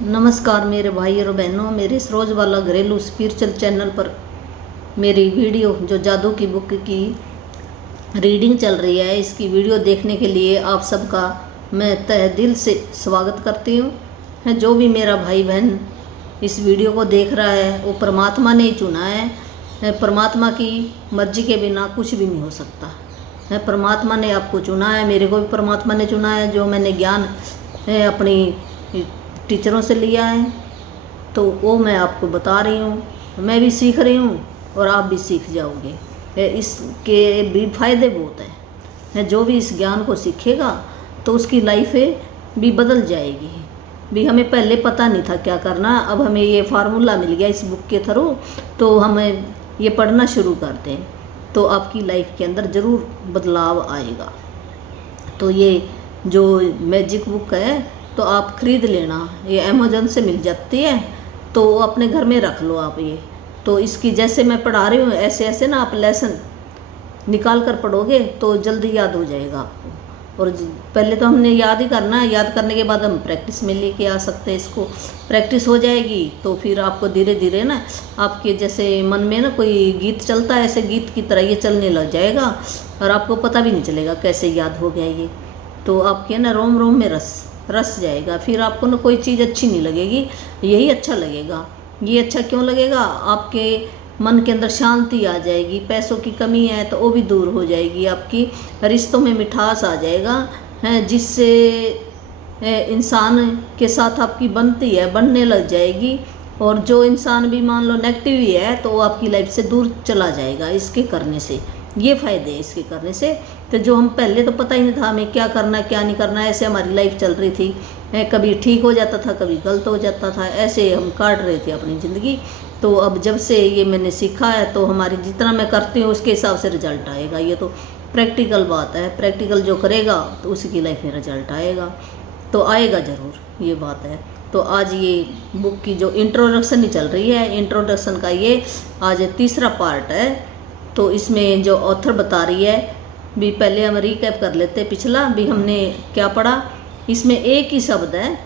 नमस्कार मेरे भाई और बहनों, मेरे सरोजबाला घरेलू स्पिरिचुअल चैनल पर मेरी वीडियो जो जादू की बुक की रीडिंग चल रही है, इसकी वीडियो देखने के लिए आप सबका मैं तहे दिल से स्वागत करती हूँ। जो भी मेरा भाई बहन इस वीडियो को देख रहा है वो परमात्मा ने ही चुना है। परमात्मा की मर्जी के बिना कुछ भी नहीं हो सकता है। परमात्मा ने आपको चुना है, मेरे को भी परमात्मा ने चुना है। जो मैंने ज्ञान अपनी टीचरों से लिया है तो वो मैं आपको बता रही हूँ, मैं भी सीख रही हूँ और आप भी सीख जाओगे। इसके भी फायदे बहुत हैं। जो भी इस ज्ञान को सीखेगा तो उसकी लाइफ भी बदल जाएगी। भी हमें पहले पता नहीं था क्या करना, अब हमें ये फार्मूला मिल गया इस बुक के थ्रू, तो हमें ये पढ़ना शुरू कर दें तो आपकी लाइफ के अंदर ज़रूर बदलाव आएगा। तो ये जो मैजिक बुक है तो आप ख़रीद लेना, ये अमेज़न से मिल जाती है, तो अपने घर में रख लो आप। ये तो इसकी जैसे मैं पढ़ा रही हूँ ऐसे ऐसे ना आप लेसन निकाल कर पढ़ोगे तो जल्दी याद हो जाएगा आपको। और पहले तो हमने याद ही करना है, याद करने के बाद हम प्रैक्टिस में लेके आ सकते हैं। इसको प्रैक्टिस हो जाएगी तो फिर आपको धीरे धीरे ना आपके जैसे मन में ना कोई गीत चलता है, ऐसे गीत की तरह ये चलने लग जाएगा और आपको पता भी नहीं चलेगा कैसे याद हो गया ये। तो आपके ना रोम रोम में रस जाएगा। फिर आपको ना कोई चीज़ अच्छी नहीं लगेगी, यही अच्छा लगेगा। ये अच्छा क्यों लगेगा? आपके मन के अंदर शांति आ जाएगी, पैसों की कमी है तो वो भी दूर हो जाएगी, आपकी रिश्तों में मिठास आ जाएगा है, जिससे इंसान के साथ आपकी बनती है बनने लग जाएगी। और जो इंसान भी मान लो नेगेटिव ही है तो वो आपकी लाइफ से दूर चला जाएगा इसके करने से। ये फ़ायदे हैं इसके करने से। तो जो हम पहले तो पता ही नहीं था हमें क्या करना है क्या नहीं करना है, ऐसे हमारी लाइफ चल रही थी, कभी ठीक हो जाता था कभी गलत हो जाता था, ऐसे हम काट रहे थे अपनी ज़िंदगी। तो अब जब से ये मैंने सीखा है तो हमारी जितना मैं करती हूँ उसके हिसाब से रिजल्ट आएगा। ये तो प्रैक्टिकल बात है, प्रैक्टिकल जो करेगा तो उसी की लाइफ में रिजल्ट आएगा, तो आएगा ज़रूर, ये बात है। तो आज ये बुक की जो इंट्रोडक्शन ही चल रही है, इंट्रोडक्शन का ये आज तीसरा पार्ट है। तो इसमें जो ऑथर बता रही है भी, पहले हम रिकैप कर लेते हैं पिछला भी हमने क्या पढ़ा। इसमें एक ही शब्द है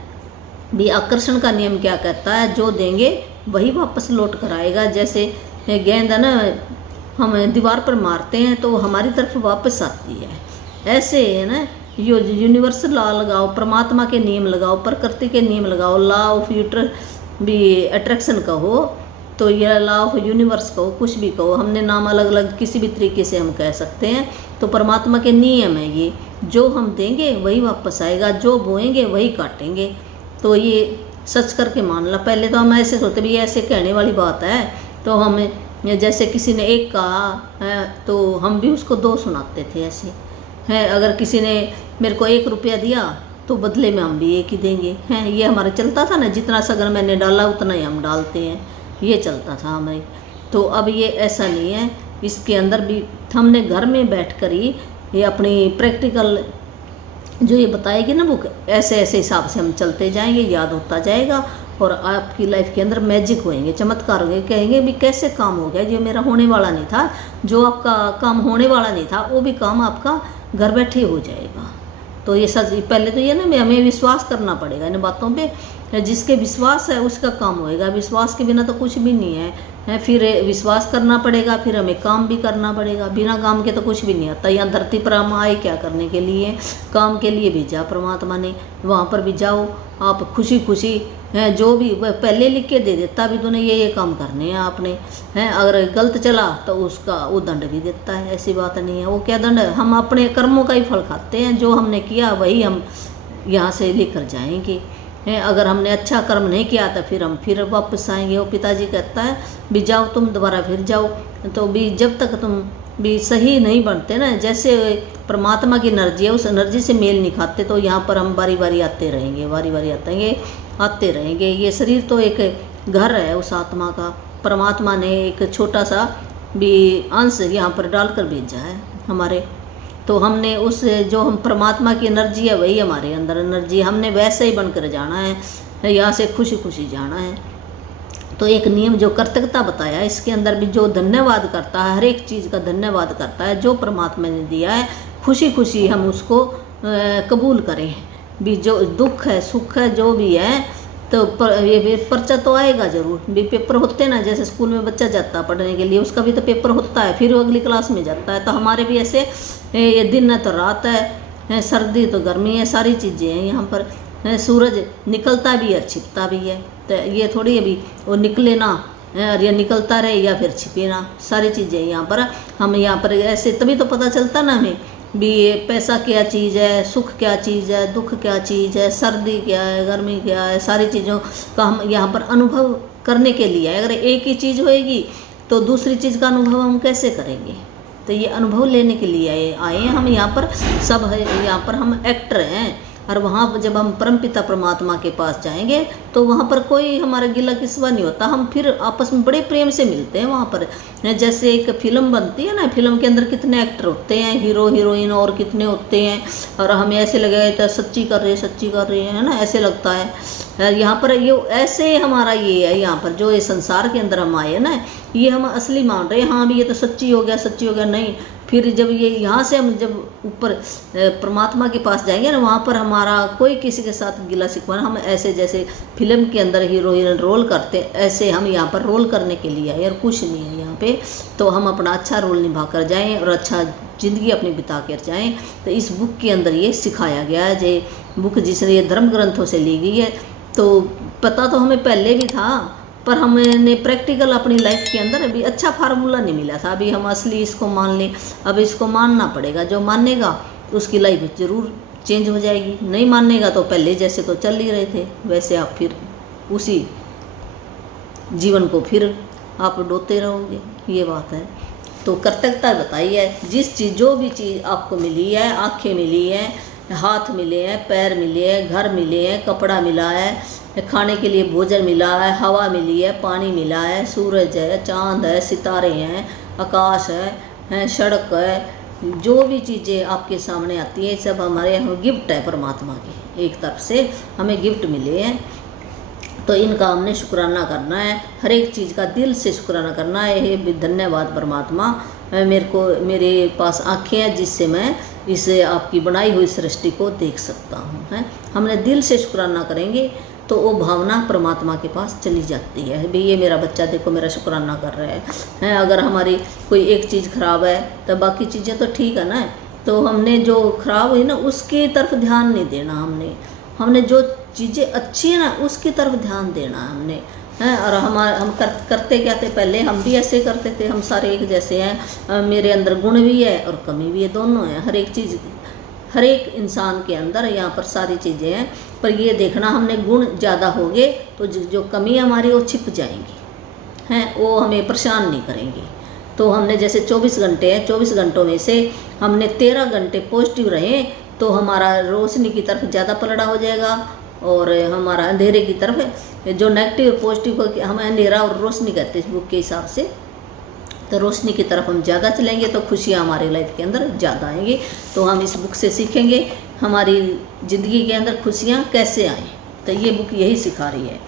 भी, आकर्षण का नियम क्या कहता है, जो देंगे वही वापस लौट कर आएगा। जैसे गेंद है ना, हम दीवार पर मारते हैं तो हमारी तरफ वापस आती है, ऐसे है ना। यूनिवर्सल लॉ लगाओ, परमात्मा के नियम लगाओ, प्रकृति के नियम लगाओ, लॉ ऑफ भी अट्रैक्शन कहो तो ये लॉ ऑफ यूनिवर्स कहो, कुछ भी कहो, हमने नाम अलग अलग किसी भी तरीके से हम कह सकते हैं। तो परमात्मा के नियम है ये, जो हम देंगे वही वापस आएगा, जो बोएंगे वही काटेंगे। तो ये सच करके मान ला। पहले तो हम ऐसे सोचते भी ऐसे कहने वाली बात है, तो हम जैसे किसी ने एक कहा है तो हम भी उसको दो सुनाते थे ऐसे है। अगर किसी ने मेरे को 1 रुपया दिया तो बदले में हम भी 1 ही देंगे हैं, ये हमारा चलता था ना। जितना सगन मैंने डाला उतना ही हम डालते हैं, ये चलता था हमारी। तो अब ये ऐसा नहीं है, इसके अंदर भी हमने घर में बैठकर ही ये अपनी प्रैक्टिकल जो ये बताएगी ना बुक, ऐसे ऐसे हिसाब से हम चलते जाएंगे, याद होता जाएगा और आपकी लाइफ के अंदर मैजिक होएंगे, चमत्कार होंगे। कहेंगे भी कैसे काम हो गया, जो मेरा होने वाला नहीं था, जो आपका काम होने वाला नहीं था वो भी काम आपका घर बैठे हो जाएगा। तो ये सच, पहले तो ये ना हमें विश्वास करना पड़ेगा इन बातों पे। जिसके विश्वास है उसका काम होएगा, विश्वास के बिना तो कुछ भी नहीं है। फिर विश्वास करना पड़ेगा, फिर हमें काम भी करना पड़ेगा। बिना काम के तो कुछ भी नहीं आता। यहाँ धरती पर हम आए क्या करने के लिए? काम के लिए भेजा परमात्मा ने। वहाँ पर भी जाओ आप खुशी खुशी हैं, जो भी पहले लिख के दे देता भी तूने ये काम करने हैं आपने हैं। अगर गलत चला तो उसका वो दंड भी देता है, ऐसी बात नहीं है। वो क्या दंड? हम अपने कर्मों का ही फल खाते हैं, जो हमने किया वही हम यहाँ से लेकर जाएंगे हैं। अगर हमने अच्छा कर्म नहीं किया तो फिर हम फिर वापस आएंगे। वो पिताजी कहता है भी जाओ तुम दोबारा फिर जाओ, तो भी जब तक तुम भी सही नहीं बनते ना, जैसे परमात्मा की एनर्जी है उस एनर्जी से मेल नहीं खाते, तो यहाँ पर हम बारी बारी आते रहेंगे, बारी बारी आते रहेंगे। ये शरीर तो एक घर है उस आत्मा का, परमात्मा ने एक छोटा सा भी अंश यहाँ पर डालकर भेजा है हमारे। तो हमने उस जो हम परमात्मा की एनर्जी है वही हमारे अंदर एनर्जी, हमने वैसे ही बनकर जाना है, यहाँ से खुशी खुशी जाना है। तो एक नियम जो कृतज्ञता बताया, इसके अंदर भी जो धन्यवाद करता है, हर एक चीज़ का धन्यवाद करता है जो परमात्मा ने दिया है, खुशी खुशी हम उसको कबूल करें। भी जो दुख है सुख है जो भी है तो ये पर्चा तो आएगा जरूर भी। पेपर होते ना, जैसे स्कूल में बच्चा जाता है पढ़ने के लिए, उसका भी तो पेपर होता है, फिर वो अगली क्लास में जाता है। तो हमारे भी ऐसे ये दिन है तो रात है, सर्दी तो गर्मी है, सारी चीज़ें हैं यहाँ पर। सूरज निकलता भी है छिपता भी है, तो ये थोड़ी अभी वो निकले ना और ये निकलता रहे या फिर छिपे ना, सारी चीज़ें यहाँ पर। हम यहाँ पर ऐसे तभी तो पता चलता ना हमें भी ये पैसा क्या चीज़ है, सुख क्या चीज़ है, दुख क्या चीज़ है, सर्दी क्या है, गर्मी क्या है, सारी चीज़ों का हम यहाँ पर अनुभव करने के लिए। अगर एक ही चीज़ होएगी तो दूसरी चीज़ का अनुभव हम कैसे करेंगे। तो ये अनुभव लेने के लिए आए हैं हम यहाँ पर। सब है यहाँ पर, हम एक्टर हैं। और वहाँ जब हम परमपिता परमात्मा के पास जाएंगे तो वहाँ पर कोई हमारा गिला किस्वा नहीं होता, हम फिर आपस में बड़े प्रेम से मिलते हैं वहाँ पर। जैसे एक फिल्म बनती है ना, फिल्म के अंदर कितने एक्टर होते हैं, हीरो हीरोइन और कितने होते हैं, और हमें ऐसे लगेगा सच्ची कर रहे हैं ना, ऐसे लगता है। यहाँ पर ये ऐसे हमारा ये है, यहाँ पर जो ये संसार के अंदर हम आए ना, ये हम असली मान रहे हैं, हाँ भी ये तो सच्ची हो गया, नहीं। फिर जब ये यहाँ से हम जब ऊपर परमात्मा के पास जाएंगे ना, वहाँ पर हमारा कोई किसी के साथ गिला शिकवा, हम ऐसे जैसे फिल्म के अंदर हीरो हीरोइन रोल करते हैं, ऐसे हम यहाँ पर रोल करने के लिए आए और कुछ नहीं है यहाँ पे। तो हम अपना अच्छा रोल निभा कर जाएँ और अच्छा ज़िंदगी अपनी बिता कर जाएँ। तो इस बुक के अंदर ये सिखाया गया है। ये बुक जिसने ये धर्म ग्रंथों से ली गई है, तो पता तो हमें पहले भी था, पर हमने प्रैक्टिकल अपनी लाइफ के अंदर अभी अच्छा फार्मूला नहीं मिला था। अभी हम असली इसको मान लें, अब इसको मानना पड़ेगा। जो मानेगा उसकी लाइफ ज़रूर चेंज हो जाएगी, नहीं मानेगा तो पहले जैसे तो चल ही रहे थे वैसे आप फिर उसी जीवन को फिर आप डोते रहोगे, ये बात है। तो कृतज्ञता बताइए, जिस चीज़ जो भी चीज़ आपको मिली है, आँखें मिली हैं, हाथ मिले हैं, पैर मिले हैं, घर मिले हैं, कपड़ा मिला है, खाने के लिए भोजन मिला है, हवा मिली है, पानी मिला है, सूरज है, चांद है, सितारे हैं, आकाश है, सड़क है, जो भी चीज़ें आपके सामने आती हैं सब हमारे यहाँ गिफ्ट है परमात्मा की, एक तरफ से हमें गिफ्ट मिले हैं। तो इनका हमने शुक्राना करना है, हर एक चीज़ का दिल से शुक्राना करना है। हे धन्यवाद परमात्मा, मेरे पास आँखें हैं जिससे मैं इस आपकी बनाई हुई सृष्टि को देख सकता हूँ, है। हमने दिल से शुक्राना करेंगे तो वो भावना परमात्मा के पास चली जाती है। भाई ये मेरा बच्चा देखो मेरा शुक्राना कर रहा है। अगर हमारी कोई एक चीज़ खराब है तो बाकी चीज़ें तो ठीक है ना। तो हमने जो खराब हुई ना उसकी तरफ ध्यान नहीं देना, हमने जो चीज़ें अच्छी है ना उसकी तरफ ध्यान देना हमने, हैं। और हम करते क्या थे, पहले हम भी ऐसे करते थे, हम सारे एक जैसे हैं। मेरे अंदर गुण भी है और कमी भी है, दोनों है। हर एक चीज़, हर एक इंसान के अंदर यहाँ पर सारी चीज़ें हैं। पर ये देखना हमने गुण ज़्यादा हो गए तो जो कमी हमारी वो छिप जाएंगी, हैं, वो हमें परेशान नहीं करेंगी। तो हमने जैसे 24 घंटे हैं, 24 घंटों में से हमने 13 घंटे पॉजिटिव रहे तो हमारा रोशनी की तरफ ज़्यादा पलड़ा हो जाएगा, और हमारा अंधेरे की तरफ जो नेगेटिव पॉजिटिव को हम अंधेरा और रोशनी कहते हैं इस बुक के हिसाब से। तो रोशनी की तरफ हम ज़्यादा चलेंगे तो खुशियाँ हमारी लाइफ के अंदर ज़्यादा आएंगी। तो हम इस बुक से सीखेंगे हमारी ज़िंदगी के अंदर खुशियाँ कैसे आएँ। तो ये बुक यही सिखा रही है।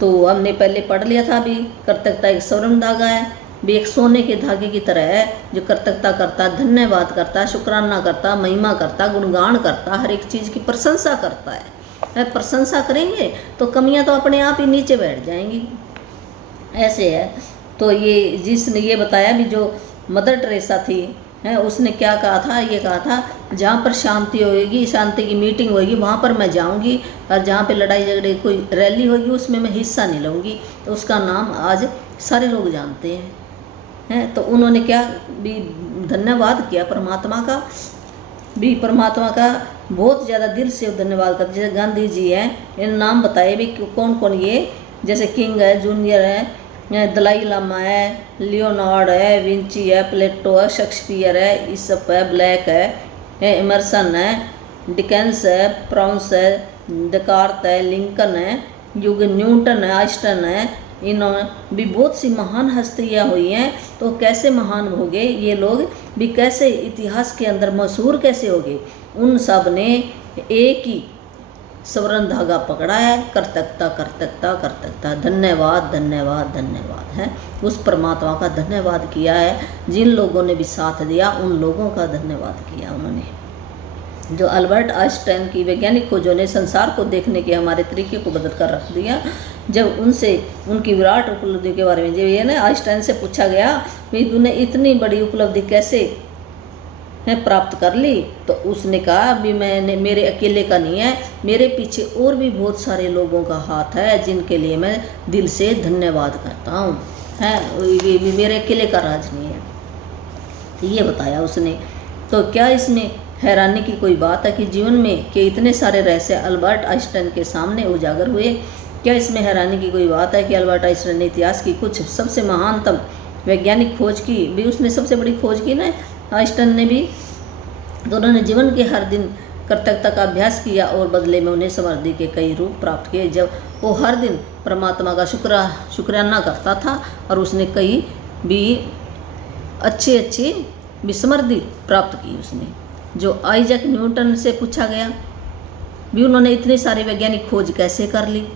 तो हमने पहले पढ़ लिया था, अभी कृतज्ञता एक स्वर्ण धागा है, भी एक सोने के धागे की तरह है जो कृतज्ञता करता, धन्यवाद करता, शुक्राना करता, महिमा करता, गुणगान करता, हर एक चीज़ की प्रशंसा करता है। प्रशंसा करेंगे तो कमियां तो अपने आप ही नीचे बैठ जाएंगी, ऐसे है। तो ये जिसने ये बताया भी, जो मदर टेरेसा थी, है, उसने क्या कहा था, ये कहा था जहाँ पर शांति होगी, शांति की मीटिंग होगी वहाँ पर मैं जाऊँगी, और जहाँ पे लड़ाई झगड़े कोई रैली होगी उसमें मैं हिस्सा नहीं लूँगी। तो उसका नाम आज सारे लोग जानते हैं। तो उन्होंने क्या भी धन्यवाद किया परमात्मा का, भी परमात्मा का बहुत ज़्यादा दिल से धन्यवाद करते। जैसे गांधी जी हैं, इन नाम बताए भी कौन कौन, ये जैसे किंग है, जूनियर है, दलाई लामा है, लियोनार्ड है, विंची है, प्लेटो है, शेक्सपियर है, ईसप है, ब्लैक है, इमर्सन है, डिकेंस है, प्राउंस है, डेकार्त है, लिंकन है, न्यूटन है, आइंस्टाइन है। इन्होंने भी बहुत सी महान हस्तियाँ हुई हैं। तो कैसे महान हो गए ये लोग, भी कैसे इतिहास के अंदर मशहूर कैसे हो गए, उन सब ने एक ही स्वर्ण धागा पकड़ा है, कृतज्ञता कृतज्ञता कृतज्ञता, धन्यवाद धन्यवाद धन्यवाद, है। उस परमात्मा का धन्यवाद किया है, जिन लोगों ने भी साथ दिया उन लोगों का धन्यवाद किया उन्होंने। जो अल्बर्ट आइंस्टाइन की वैज्ञानिक खोजों ने संसार को देखने के हमारे तरीके को बदल कर रख दिया। जब उनसे उनकी विराट उपलब्धि के बारे में जब ये ना आइंस्टाइन से पूछा गया कि तूने इतनी बड़ी उपलब्धि कैसे प्राप्त कर ली, तो उसने कहा भी मैंने मेरे अकेले का नहीं है, मेरे पीछे और भी बहुत सारे लोगों का हाथ है जिनके लिए मैं दिल से धन्यवाद करता हूँ, है मेरे अकेले का राज नहीं है, ये बताया उसने। तो क्या इसमें हैरानी की कोई बात है कि जीवन में के इतने सारे रहस्य अल्बर्ट आइंस्टाइन के सामने उजागर हुए? क्या इसमें हैरानी की कोई बात है कि अल्बर्ट आइंस्टाइन ने इतिहास की कुछ सबसे महानतम वैज्ञानिक खोज की भी, उसने सबसे बड़ी खोज की ना आइंस्टाइन ने भी। तो उन्होंने जीवन के हर दिन कर्तव्यता का अभ्यास किया और बदले में उन्हें समृद्धि के कई रूप प्राप्त किए। जब वो हर दिन परमात्मा का शुक्राना करता था और उसने कई भी अच्छी भी समृद्धि प्राप्त की उसने। जो आइजैक न्यूटन से पूछा गया भी उन्होंने इतनी सारी वैज्ञानिक खोज कैसे कर ली,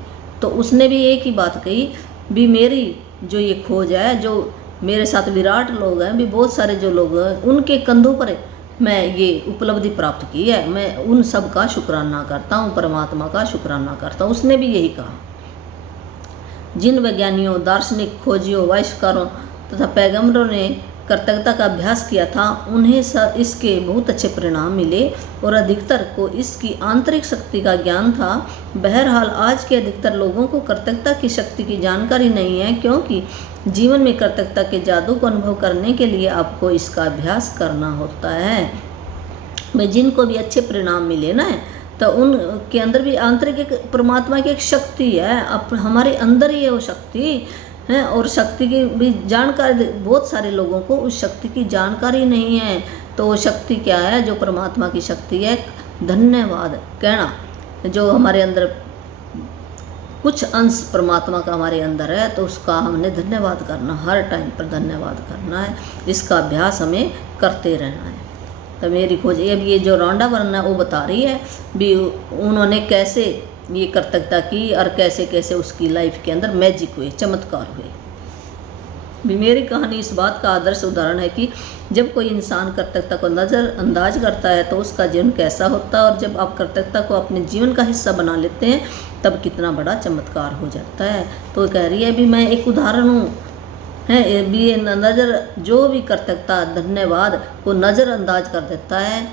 तो उसने भी एक ही बात कही भी मेरी जो ये खोज है, जो मेरे साथ विराट लोग हैं भी बहुत सारे जो लोग हैं उनके कंधों पर मैं ये उपलब्धि प्राप्त की है, मैं उन सब का शुक्राना करता हूँ, परमात्मा का शुक्राना करता हूँ। उसने भी यही कहा। जिन वैज्ञानिकों, दार्शनिक, खोजियों, आविष्कारों तथा पैगंबरों ने कर्तव्यता का अभ्यास किया था उन्हें इसके बहुत अच्छे परिणाम मिले और अधिकतर को इसकी आंतरिक शक्ति का ज्ञान था। बहरहाल आज के अधिकतर लोगों को कर्तव्यता की शक्ति की जानकारी नहीं है, क्योंकि जीवन में कर्तव्यता के जादू को अनुभव करने के लिए आपको इसका अभ्यास करना होता है। में जिनको भी अच्छे परिणाम मिले ना, तो उनके अंदर भी आंतरिक एक परमात्मा की एक शक्ति है, अब हमारे अंदर ही है वो शक्ति है। और शक्ति की भी जानकारी बहुत सारे लोगों को उस शक्ति की जानकारी नहीं है। तो वो शक्ति क्या है? जो परमात्मा की शक्ति है, धन्यवाद कहना। जो हमारे अंदर कुछ अंश परमात्मा का हमारे अंदर है, तो उसका हमने धन्यवाद करना, हर टाइम पर धन्यवाद करना है। इसका अभ्यास हमें करते रहना है। तो मेरी खोज ये जो रॉन्डा बर्न है वो बता रही है भी उन्होंने कैसे ये कर्तव्यता की और कैसे कैसे उसकी लाइफ के अंदर मैजिक हुए, चमत्कार हुए। भी मेरी कहानी इस बात का आदर्श उदाहरण है कि जब कोई इंसान कर्तव्यता को नज़रअंदाज करता है तो उसका जीवन कैसा होता है, और जब आप कर्तव्यता को अपने जीवन का हिस्सा बना लेते हैं तब कितना बड़ा चमत्कार हो जाता है। तो कह रही है भी मैं एक उदाहरण हूँ, है भी नज़र जो भी कर्तव्यता धन्यवाद को नज़रअंदाज कर देता है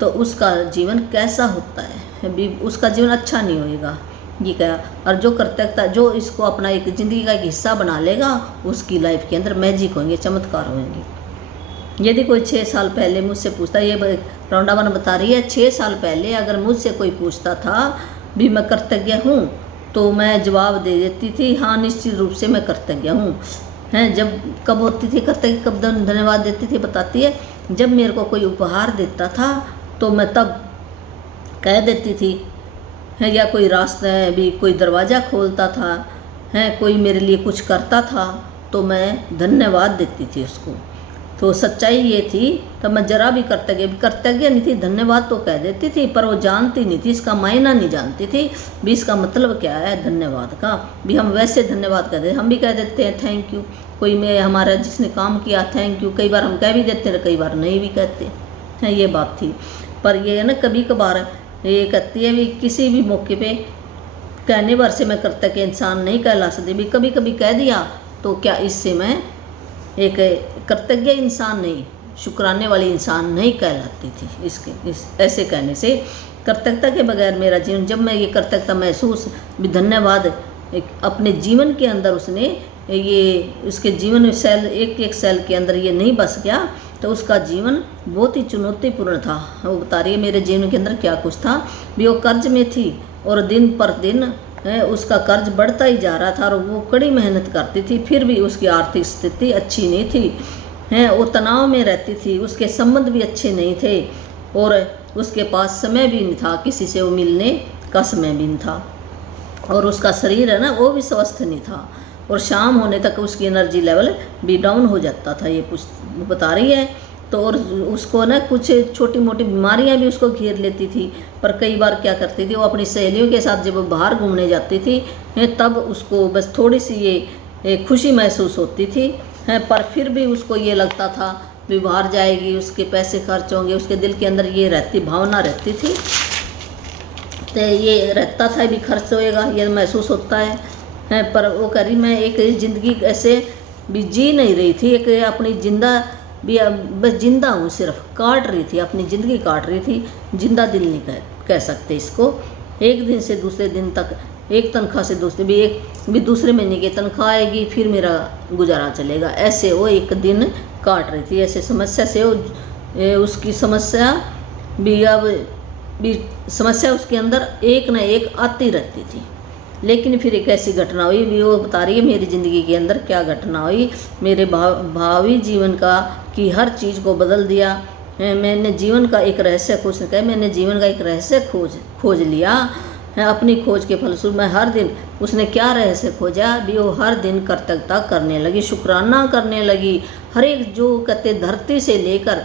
तो उसका जीवन कैसा होता है, भी उसका जीवन अच्छा नहीं होएगा, ये कहा। और जो कर्तव्यता जो इसको अपना एक ज़िंदगी का एक हिस्सा बना लेगा उसकी लाइफ के अंदर मैजिक होंगे, चमत्कार होंगे। यदि कोई 6 साल पहले मुझसे पूछता, ये रॉन्डा बर्न बता रही है, 6 साल पहले अगर मुझसे कोई पूछता था भी मैं कर्तव्य हूँ तो मैं जवाब दे देती थी हाँ निश्चित रूप से मैं कर्तव्य हूँ। हैं जब कब होती थी कर्तव्य, कब धन्यवाद देती थी? बताती है जब मेरे को कोई उपहार देता था तो मैं तब कह देती थी है, या कोई रास्ता भी कोई दरवाज़ा खोलता था है, कोई मेरे लिए कुछ करता था तो मैं धन्यवाद देती थी उसको। तो सच्चाई ये थी तब मैं जरा भी कर्तव्य नहीं थी, धन्यवाद तो कह देती थी, पर वो जानती नहीं थी, इसका मायना नहीं जानती थी भी इसका मतलब क्या है धन्यवाद का। भी हम वैसे धन्यवाद कहते हैं, हम भी कह देते हैं थैंक यू, कोई में हमारा जिसने काम किया थैंक यू, कई बार हम कह भी देते हैं, कई बार नहीं भी कहते हैं, ये बात थी। पर ये है ना कभी कभार ये कहती है भी किसी भी मौके पे कहने भर से मैं कर्तव्य इंसान नहीं कहला सकती, भी कभी कभी कह दिया तो क्या इससे मैं एक कर्तव्य इंसान नहीं, शुक्राने वाली इंसान नहीं कहलाती थी। ऐसे कहने से कर्तव्यता के बगैर मेरा जीवन, जब मैं ये कर्तव्यता महसूस भी धन्यवाद अपने जीवन के अंदर उसने ये उसके जीवन सेल एक सेल के अंदर ये नहीं बस गया तो उसका जीवन बहुत ही चुनौतीपूर्ण था। वो बता रही है मेरे जीवन के अंदर क्या कुछ था भी, वो कर्ज में थी और दिन पर दिन उसका कर्ज बढ़ता ही जा रहा था और वो कड़ी मेहनत करती थी, फिर भी उसकी आर्थिक स्थिति अच्छी नहीं थी, वो तनाव में रहती थी, उसके संबंध भी अच्छे नहीं थे और उसके पास समय भी नहीं था, किसी से वो मिलने का समय भी नहीं था, और उसका शरीर है ना वो भी स्वस्थ नहीं था, और शाम होने तक उसकी एनर्जी लेवल भी डाउन हो जाता था, ये बता रही है। तो और उसको ना कुछ छोटी मोटी बीमारियां भी उसको घेर लेती थी, पर कई बार क्या करती थी वो अपनी सहेलियों के साथ जब वो बाहर घूमने जाती थी तब उसको बस थोड़ी सी ये खुशी महसूस होती थी, पर फिर भी उसको ये लगता था भी बाहर जाएगी, उसके पैसे खर्च होंगे, उसके दिल के अंदर ये भावना रहती थी। तो ये रहता था भी खर्च होएगा, ये महसूस होता है। पर वो कह रही मैं एक ज़िंदगी ऐसे भी जी नहीं रही थी, एक अपनी भी बस जिंदा हूँ, सिर्फ काट रही थी, अपनी ज़िंदगी काट रही थी। जिंदा दिल नहीं कह सकते इसको। एक दिन से दूसरे दिन तक, एक तनख्वाह से दूसरे महीने की तनख्वाह आएगी, फिर मेरा गुजारा चलेगा, ऐसे वो एक दिन काट रही थी। ऐसे समस्या से उसकी समस्या भी समस्या उसके अंदर एक न एक आती रहती थी। लेकिन फिर एक ऐसी घटना हुई, भी वो बता रही है मेरी ज़िंदगी के अंदर क्या घटना हुई, मेरे भावी जीवन की हर चीज़ को बदल दिया। मैंने जीवन का एक रहस्य मैंने जीवन का एक रहस्य खोज लिया है। अपनी खोज के फलस्वरूप मैं हर दिन, उसने क्या रहस्य खोजा भी, वो हर दिन कृतज्ञता करने लगी, शुक्राना करने लगी। हर एक जो कहते धरती से लेकर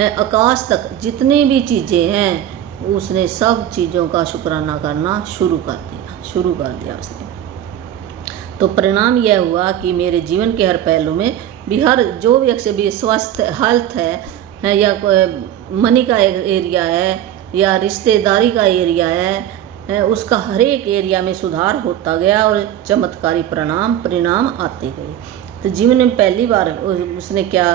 आकाश तक जितनी भी चीज़ें हैं, उसने सब चीज़ों का शुक्राना करना शुरू कर दिया उसने। तो परिणाम यह हुआ कि मेरे जीवन के हर पहलू में भी, हर जो भी अक्सर भी स्वास्थ्य हेल्थ है या मनी का एरिया है या रिश्तेदारी का एरिया है, उसका हर एक एरिया में सुधार होता गया और चमत्कारी परिणाम आते गए। तो जीवन में पहली बार उसने क्या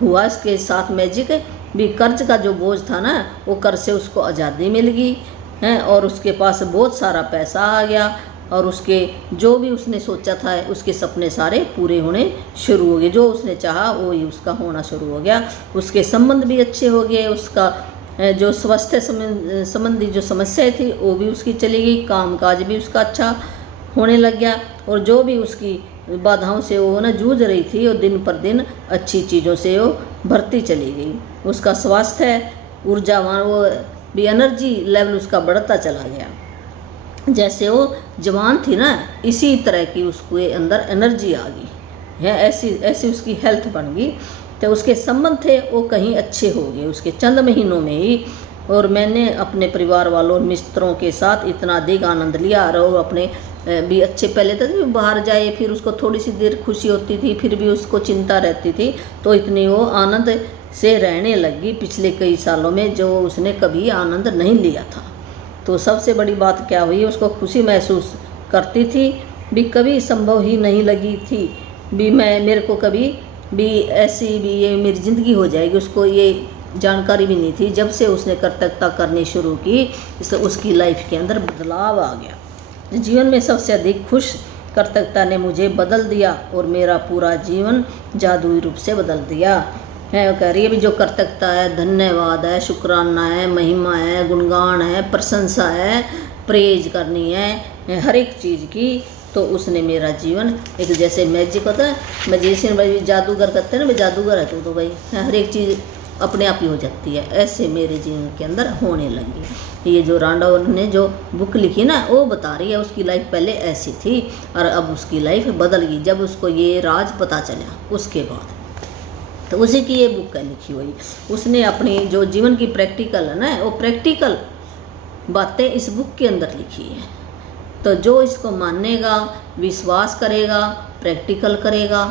हुआ, इसके साथ मैजिक भी, कर्ज का जो बोझ था ना, वो कर्ज से उसको आज़ादी मिल गई है और उसके पास बहुत सारा पैसा आ गया और उसके जो भी उसने सोचा था, उसके सपने सारे पूरे होने शुरू हो गए। जो उसने चाहा वो ही उसका होना शुरू हो गया। उसके संबंध भी अच्छे हो गए, उसका जो स्वास्थ्य संबंधी जो समस्याएं थी वो भी उसकी चली गई, कामकाज भी उसका अच्छा होने लग गया और जो भी उसकी बाधाओं से वो ना जूझ रही थी, वो दिन पर दिन अच्छी चीज़ों से वो भरती चली गई। उसका स्वास्थ्य, ऊर्जावान, वो भी एनर्जी लेवल उसका बढ़ता चला गया। जैसे वो जवान थी ना, इसी तरह की उसके अंदर एनर्जी आ गई है, ऐसी उसकी हेल्थ बन गई। तो उसके संबंध थे वो कहीं अच्छे हो गए उसके चंद महीनों में ही। और मैंने अपने परिवार वालों और मित्रों के साथ इतना अधिक आनंद लिया और अपने भी अच्छे, पहले तक भी बाहर जाए फिर उसको थोड़ी सी देर खुशी होती थी, फिर भी उसको चिंता रहती थी, तो इतनी वो आनंद से रहने लगी पिछले कई सालों में, जो उसने कभी आनंद नहीं लिया था। तो सबसे बड़ी बात क्या हुई, उसको खुशी महसूस करती थी भी, कभी संभव ही नहीं लगी थी भी मेरे को कभी भी ऐसी भी ये मेरी ज़िंदगी हो जाएगी, उसको ये जानकारी भी नहीं थी। जब से उसने कृतज्ञता करनी शुरू की, इससे उसकी लाइफ के अंदर बदलाव आ गया। जीवन में सबसे अधिक खुश कृतज्ञता ने मुझे बदल दिया और मेरा पूरा जीवन जादुई रूप से बदल दिया है। कह रही है भी जो कृतज्ञता है, धन्यवाद है, शुक्राना है, महिमा है, गुणगान है, प्रशंसा है, प्रेज करनी है हर एक चीज़ की, तो उसने मेरा जीवन एक जैसे मैजिक होता है, मैजिशियन भाई जादूगर करते हैं ना, जादूगर है तो भाई हर एक चीज़ अपने आप ही हो जाती है, ऐसे मेरे जीवन के अंदर होने लगी। ये जो रांडा ने जो बुक लिखी ना, वो बता रही है उसकी लाइफ पहले ऐसी थी और अब उसकी लाइफ बदल गई जब उसको ये राज पता चला उसके बाद। तो उसी की ये बुक लिखी हुई, उसने अपनी जो जीवन की प्रैक्टिकल है ना, वो प्रैक्टिकल बातें इस बुक के अंदर लिखी है। तो जो इसको मानेगा, विश्वास करेगा, प्रैक्टिकल करेगा,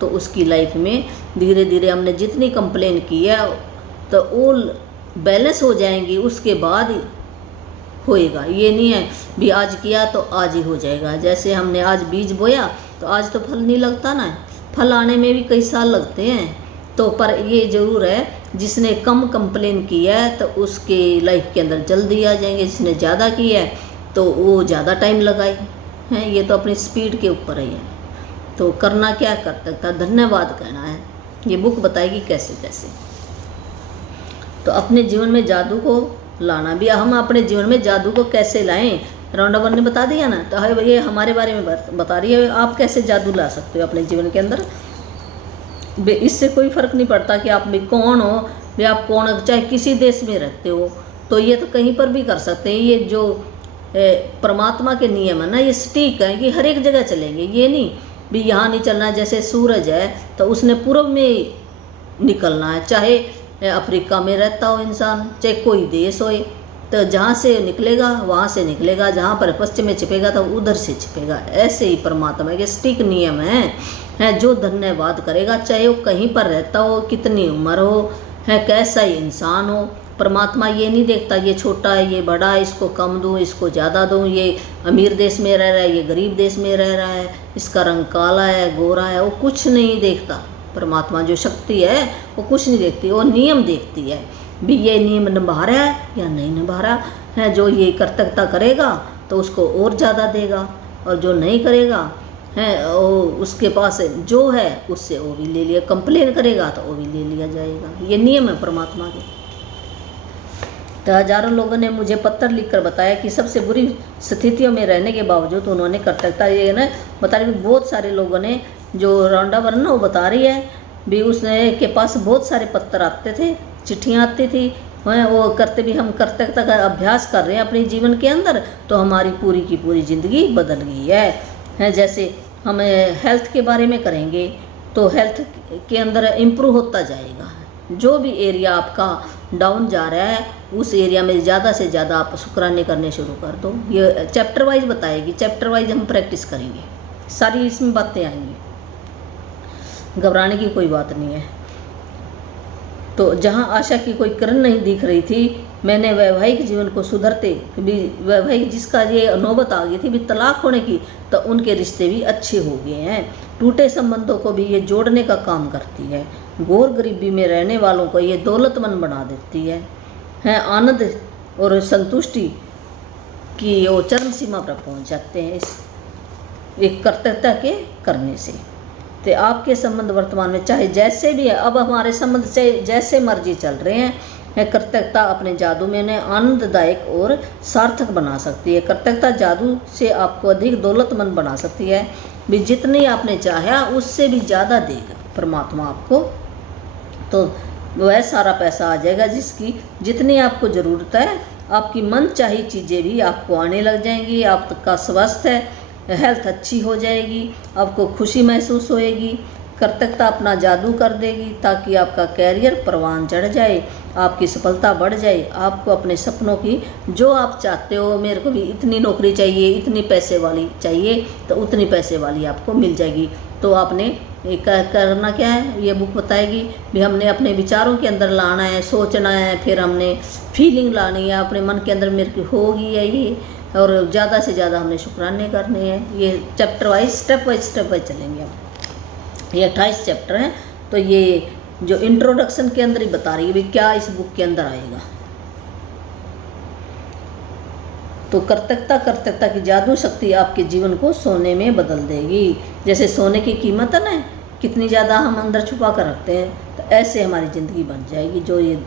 तो उसकी लाइफ में धीरे धीरे हमने जितनी कंप्लेन की है तो वो बैलेंस हो जाएंगी, उसके बाद होएगा। ये नहीं है भी आज किया तो आज ही हो जाएगा। जैसे हमने आज बीज बोया तो आज तो फल नहीं लगता ना, फल आने में भी कई साल लगते हैं। तो पर ये ज़रूर है, जिसने कम कंप्लेन की है तो उसके लाइफ के अंदर जल्दी आ जाएंगे, जिसने ज़्यादा की है तो वो ज़्यादा टाइम लगाए हैं। ये तो अपनी स्पीड के ऊपर ही है। तो करना क्या कर सकता, धन्यवाद कहना है। ये बुक बताएगी कैसे कैसे। तो अपने जीवन में जादू को लाना भी, हम अपने जीवन में जादू को कैसे लाएं, राउंड वन ने बता दिया ना। तो ये हमारे बारे में बता रही है आप कैसे जादू ला सकते हो अपने जीवन के अंदर। इससे कोई फ़र्क नहीं पड़ता कि आप भी कौन हो, भी आप कौन हो, चाहे किसी देश में रहते हो, तो ये तो कहीं पर भी कर सकते हैं। ये जो परमात्मा के नियम है ना, ये सटीक है कि हर एक जगह चलेंगे। ये नहीं भी यहाँ नहीं चलना, जैसे सूरज है तो उसने पूर्व में निकलना है, चाहे अफ्रीका में रहता हो इंसान, चाहे कोई देश हो, तो जहाँ से निकलेगा वहाँ से निकलेगा, जहाँ पर पश्चिम में छिपेगा तो उधर से छिपेगा। ऐसे ही परमात्मा के सटीक नियम है जो धन्यवाद करेगा, चाहे वो कहीं पर रहता हो, कितनी उम्र हो, है कैसा ही इंसान हो। परमात्मा ये नहीं देखता ये छोटा है, ये बड़ा है, इसको कम दूँ, इसको ज़्यादा दूँ, ये अमीर देश में रह रहा है, ये गरीब देश में रह रहा है, इसका रंग काला है, गोरा है, वो कुछ नहीं देखता। परमात्मा जो शक्ति है वो कुछ नहीं देखती, वो नियम देखती है भी ये नियम निभा रहा है या नहीं निभा रहा है। जो ये कर्तव्यता करेगा तो उसको और ज़्यादा देगा, और जो नहीं करेगा है वो उसके पास जो है उससे वो भी ले लिया, कंप्लेन करेगा तो वो भी ले लिया जाएगा। ये नियम है परमात्मा के। तो हजारों लोगों ने मुझे पत्र लिखकर बताया कि सबसे बुरी स्थितियों में रहने के बावजूद उन्होंने कर्तव्यता ये ना बता रही। बहुत सारे लोगों ने जो राउंडा वन वो बता रही है भी उसने के पास बहुत सारे पत्र आते थे, चिट्ठियाँ आती थी, वो करते भी हम कर्तव्यता का अभ्यास कर रहे हैं अपने जीवन के अंदर, तो हमारी पूरी की पूरी ज़िंदगी बदल गई है। जैसे हम हेल्थ के बारे में करेंगे तो हेल्थ के अंदर इम्प्रूव होता जाएगा। जो भी एरिया आपका डाउन जा रहा है उस एरिया में ज़्यादा से ज़्यादा आप शुक्राने करने शुरू कर दो। ये चैप्टर वाइज बताएगी, चैप्टर वाइज हम प्रैक्टिस करेंगे, सारी इसमें बातें आएंगी, घबराने की कोई बात नहीं है। तो जहाँ आशा की कोई किरण नहीं दिख रही थी, मैंने वैवाहिक जीवन को सुधरते भी वैवाहिक जिसका ये नौबत आ गई थी भी तलाक होने की, तो उनके रिश्ते भी अच्छे हो गए हैं। टूटे संबंधों को भी ये जोड़ने का काम करती है। घोर गरीबी में रहने वालों को ये दौलतमंद बना देती है। आनंद और संतुष्टि की वो चरम सीमा पर पहुंच जाते हैं इस एक कर्तव्यता के करने से। तो आपके संबंध वर्तमान में चाहे जैसे भी है, अब हमारे संबंध से जैसे मर्जी चल रहे हैं, कर्तव्यता अपने जादू में उन्हें आनंददायक और सार्थक बना सकती है। कर्तव्यता जादू से आपको अधिक दौलतमंद बना सकती है भी जितनी आपने चाहा उससे भी ज़्यादा देगा परमात्मा आपको। तो वह सारा पैसा आ जाएगा जिसकी जितनी आपको ज़रूरत है। आपकी मन चाही चीज़ें भी आपको आने लग जाएंगी। आपका स्वास्थ्य हेल्थ अच्छी हो जाएगी, आपको खुशी महसूस होएगी। कर्तव्यता अपना जादू कर देगी ताकि आपका कैरियर परवान चढ़ जाए, आपकी सफलता बढ़ जाए। आपको अपने सपनों की जो आप चाहते हो, मेरे को भी इतनी नौकरी चाहिए, इतनी पैसे वाली चाहिए, तो उतनी पैसे वाली आपको मिल जाएगी। तो आपने करना क्या है, ये बुक बताएगी भी हमने अपने विचारों के अंदर लाना है, सोचना है, फिर हमने फीलिंग लानी है अपने मन के अंदर मेरे की होगी है ये, और ज़्यादा से ज़्यादा हमने शुक्राने करने हैं। ये चैप्टर वाइज स्टेप वाइज चलेंगे हम। ये 28 चैप्टर हैं। तो ये जो इंट्रोडक्शन के अंदर ही बता रही है भी क्या इस बुक के अंदर आएगा। तो कर्तव्यता की जादू शक्ति आपके जीवन को सोने में बदल देगी। जैसे सोने की कीमत है ना, कितनी ज़्यादा हम अंदर छुपा कर रखते हैं, तो ऐसे हमारी ज़िंदगी बन जाएगी जो ये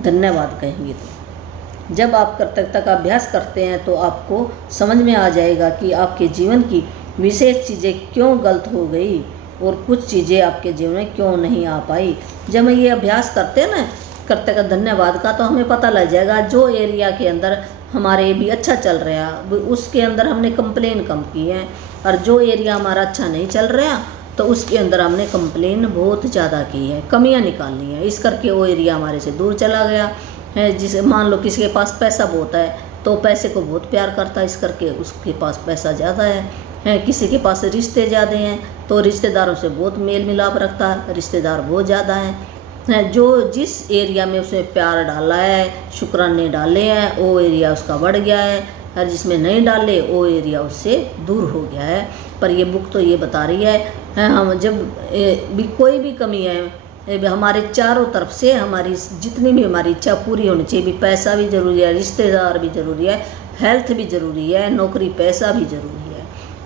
धन्यवाद कहेंगे। तो जब आप कर्तव्यता का अभ्यास करते हैं तो आपको समझ में आ जाएगा कि आपके जीवन की विशेष चीज़ें क्यों गलत हो गई और कुछ चीज़ें आपके जीवन में क्यों नहीं आ पाई। जब हम ये अभ्यास करते हैं ना कर्तव्य का धन्यवाद का, तो हमें पता लग जाएगा जो एरिया के अंदर हमारे भी अच्छा चल रहा है उसके अंदर हमने कंप्लेन कम की है, और जो एरिया हमारा अच्छा नहीं चल रहा तो उसके अंदर हमने कंप्लेन बहुत ज़्यादा की है, कमियां निकालनी है। इस करके वो एरिया हमारे से दूर चला गया है। जिसे मान लो किसी के पास पैसा बहुत है तो पैसे को बहुत प्यार करता है, इस करके उसके पास पैसा ज़्यादा है। किसी के पास रिश्ते ज़्यादा हैं तो रिश्तेदारों से बहुत मेल मिलाप रखता है, रिश्तेदार बहुत ज़्यादा हैं। जो जिस एरिया में उसने प्यार डाला है, शुक्राने डाले हैं, वो एरिया उसका बढ़ गया है, और जिसमें नहीं डाले वो एरिया उससे दूर हो गया है। पर ये बुक तो ये बता रही है हम जब भी कोई भी कमी है हमारे चारों तरफ से, हमारी जितनी भी हमारी इच्छा पूरी होनी चाहिए। भी पैसा भी ज़रूरी है, रिश्तेदार भी ज़रूरी है, हेल्थ भी ज़रूरी है, नौकरी पैसा भी ज़रूरी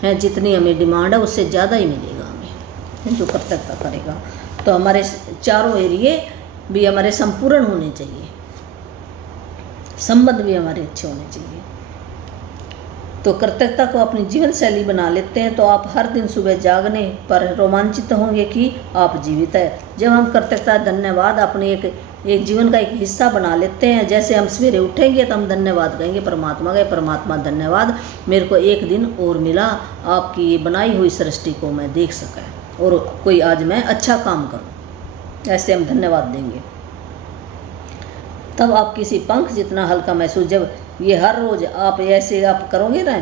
है। जितनी हमें डिमांड है उससे ज़्यादा ही मिलेगा हमें जो कर्तव्य करेगा। तो हमारे चारों एरिए भी हमारे संपूर्ण होने चाहिए, संबंध भी हमारे अच्छे होने चाहिए। तो कर्तव्यता को अपनी जीवन शैली बना लेते हैं तो आप हर दिन सुबह जागने पर रोमांचित होंगे कि आप जीवित है। जब हम कर्तव्यता धन्यवाद अपने एक जीवन का एक हिस्सा बना लेते हैं, जैसे हम सवेरे उठेंगे तो हम धन्यवाद कहेंगे परमात्मा का, परमात्मा धन्यवाद मेरे को एक दिन और मिला, आपकी ये बनाई हुई सृष्टि को मैं देख सका और कोई आज मैं अच्छा काम करूं, ऐसे हम धन्यवाद देंगे। तब आप किसी पंख जितना हल्का महसूस, जब ये हर रोज़ आप ऐसे आप करोगे ना,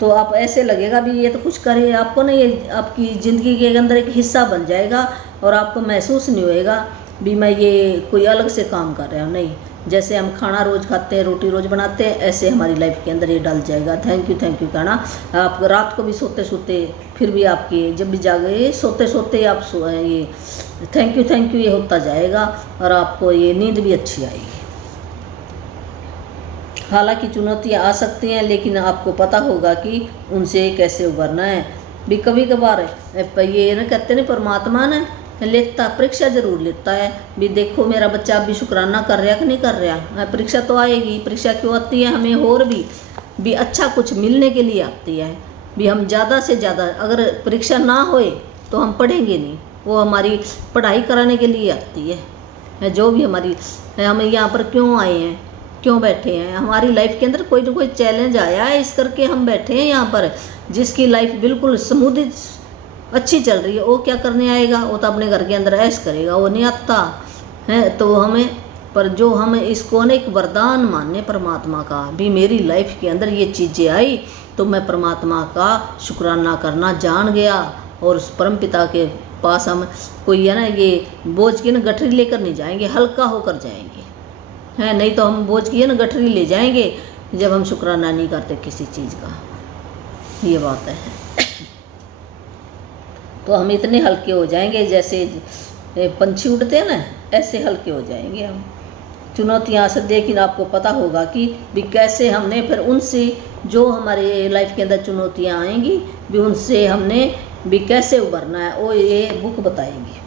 तो आप ऐसे लगेगा भी ये तो कुछ करे आपको ना, ये आपकी ज़िंदगी के अंदर एक हिस्सा बन जाएगा और आपको महसूस नहीं होएगा भी मैं ये कोई अलग से काम कर रहा हूँ। नहीं, जैसे हम खाना रोज़ खाते हैं, रोटी रोज़ बनाते हैं, ऐसे हमारी लाइफ के अंदर ये डल जाएगा। थैंक यू कहना। आप रात को भी सोते सोते फिर भी आपकी जब भी जागे सोते सोते आप ये थैंक यू ये होता जाएगा और आपको ये नींद भी अच्छी आएगी। हालांकि चुनौतियाँ आ सकती हैं, लेकिन आपको पता होगा कि उनसे कैसे उबरना है। भी कभी कभार ये ना कहते हैं परमात्मा ने लेता परीक्षा जरूर लेता है भी देखो मेरा बच्चा अभी शुक्राना कर रहा कि नहीं कर रहा। परीक्षा तो आएगी। परीक्षा क्यों आती है? हमें और भी अच्छा कुछ मिलने के लिए आती है। भी हम ज़्यादा से ज़्यादा, अगर परीक्षा ना होए तो हम पढ़ेंगे नहीं, वो हमारी पढ़ाई कराने के लिए आती है। जो भी हमारी हम यहाँ पर क्यों आए हैं, क्यों बैठे हैं, हमारी लाइफ के अंदर कोई ना कोई चैलेंज आया है, इस करके हम बैठे हैं यहाँ पर। जिसकी लाइफ बिल्कुल स्मूथ अच्छी चल रही है, वो क्या करने आएगा? वो तो अपने घर के अंदर ऐश करेगा, वो नहीं आता है। तो हमें पर जो हम इसको ना एक वरदान माने परमात्मा का, भी मेरी लाइफ के अंदर ये चीज़ें आई तो मैं परमात्मा का शुक्राना करना जान गया। और उस परम पिता के पास हम कोई है ना ये बोझ की ना गठरी लेकर नहीं जाएंगे, हल्का होकर जाएंगे है। नहीं तो हम बोझ की है ना गठरी ले जाएंगे जब हम शुक्राना नहीं करते किसी चीज़ का। ये बात है। तो हम इतने हल्के हो जाएंगे जैसे पंछी उड़ते हैं ना, ऐसे हल्के हो जाएंगे हम। चुनौतियाँ से लेकिन आपको पता होगा कि भी कैसे हमने फिर उनसे जो हमारे लाइफ के अंदर चुनौतियाँ आएंगी भी उनसे हमने भी कैसे उबरना है, वो ये बुक बताएगी।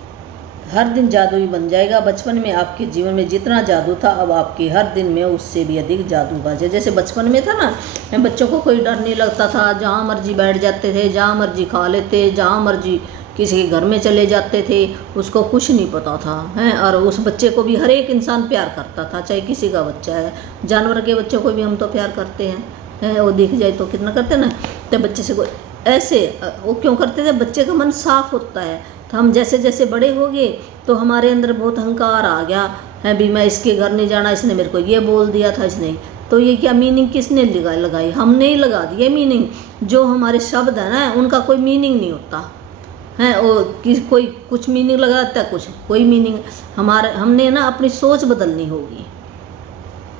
हर दिन जादुई बन जाएगा। बचपन में आपके जीवन में जितना जादू था, अब आपके हर दिन में उससे भी अधिक जादू बाजे। जैसे बचपन में था ना, बच्चों को कोई डर नहीं लगता था, जहाँ मर्जी बैठ जाते थे, जहाँ मर्जी खा लेते, जहाँ मर्जी किसी के घर में चले जाते थे, उसको कुछ नहीं पता था हैं। और उस बच्चे को भी हर एक इंसान प्यार करता था, चाहे किसी का बच्चा है। जानवर के बच्चों को भी हम तो प्यार करते हैं, वो दिख जाए तो कितना करते ना। तो बच्चे से कोई ऐसे वो क्यों करते थे? बच्चे का मन साफ होता है। तो हम जैसे जैसे बड़े हो गए तो हमारे अंदर बहुत अहंकार आ गया है भी मैं इसके घर नहीं जाना, इसने मेरे को ये बोल दिया था, इसने तो ये क्या मीनिंग किसने लगाई? हमने ही लगा दिया मीनिंग। जो हमारे शब्द है ना उनका कोई मीनिंग नहीं होता है। वो कोई कुछ मीनिंग लगाता है, कुछ कोई मीनिंग। हमने ना अपनी सोच बदलनी होगी।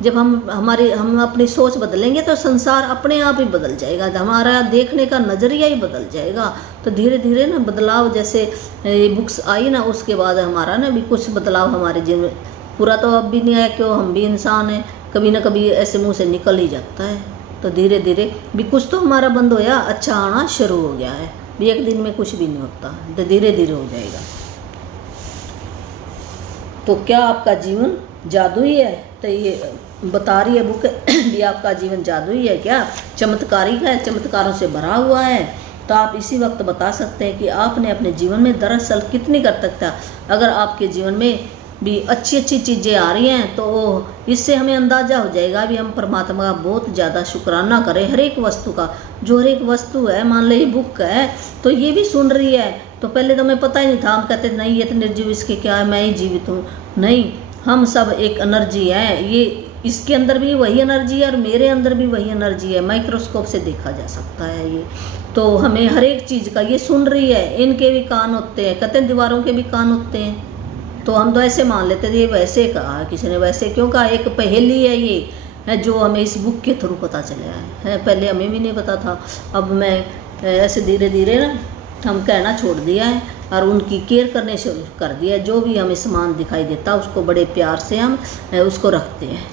जब हम अपनी सोच बदलेंगे तो संसार अपने आप ही बदल जाएगा, हमारा देखने का नज़रिया ही बदल जाएगा। तो धीरे धीरे ना बदलाव, जैसे ये बुक्स आई ना उसके बाद हमारा ना भी कुछ बदलाव हमारे जीवन में। पूरा तो अब भी नहीं आया, क्यों, हम भी इंसान हैं, कभी ना कभी ऐसे मुंह से निकल ही जाता है। तो धीरे धीरे भी कुछ तो हमारा बंद होया, अच्छा आना शुरू हो गया है। भी एक दिन में कुछ भी नहीं होता, तो धीरे धीरे हो जाएगा। तो क्या आपका जीवन जादुई है? तो ये बता रही है बुक भी आपका जीवन जादुई है क्या, चमत्कारिक है, चमत्कारों से भरा हुआ है। तो आप इसी वक्त बता सकते हैं कि आपने अपने जीवन में दरअसल कितनी कर सकता। अगर आपके जीवन में भी अच्छी अच्छी चीज़ें आ रही हैं तो इससे हमें अंदाज़ा हो जाएगा भी हम परमात्मा का बहुत ज़्यादा शुक्राना करें हर एक वस्तु का। जो हर एक वस्तु है, मान लो ये बुक है तो ये भी सुन रही है, तो पहले तो हमें पता ही नहीं था, हम कहते नहीं ये तो निर्जीव, इसके क्या है, मैं ही जीवित हूँ। नहीं, हम सब एक एनर्जी है, ये इसके अंदर भी वही एनर्जी है और मेरे अंदर भी वही एनर्जी है। माइक्रोस्कोप से देखा जा सकता है ये। तो हमें हर एक चीज़ का ये सुन रही है, इनके भी कान होते हैं, कहते हैं दीवारों के भी कान होते हैं। तो हम तो ऐसे मान लेते थे ये वैसे कहा, किसी ने वैसे क्यों कहा। एक पहेली है ये है जो हमें इस बुक के थ्रू पता चला है, पहले हमें भी नहीं पता था। अब मैं ऐसे धीरे धीरे ना हम कहना छोड़ दिया है और उनकी केयर करने शुरू कर दिया है। जो भी हमें सामान दिखाई देता उसको बड़े प्यार से हम उसको रखते हैं।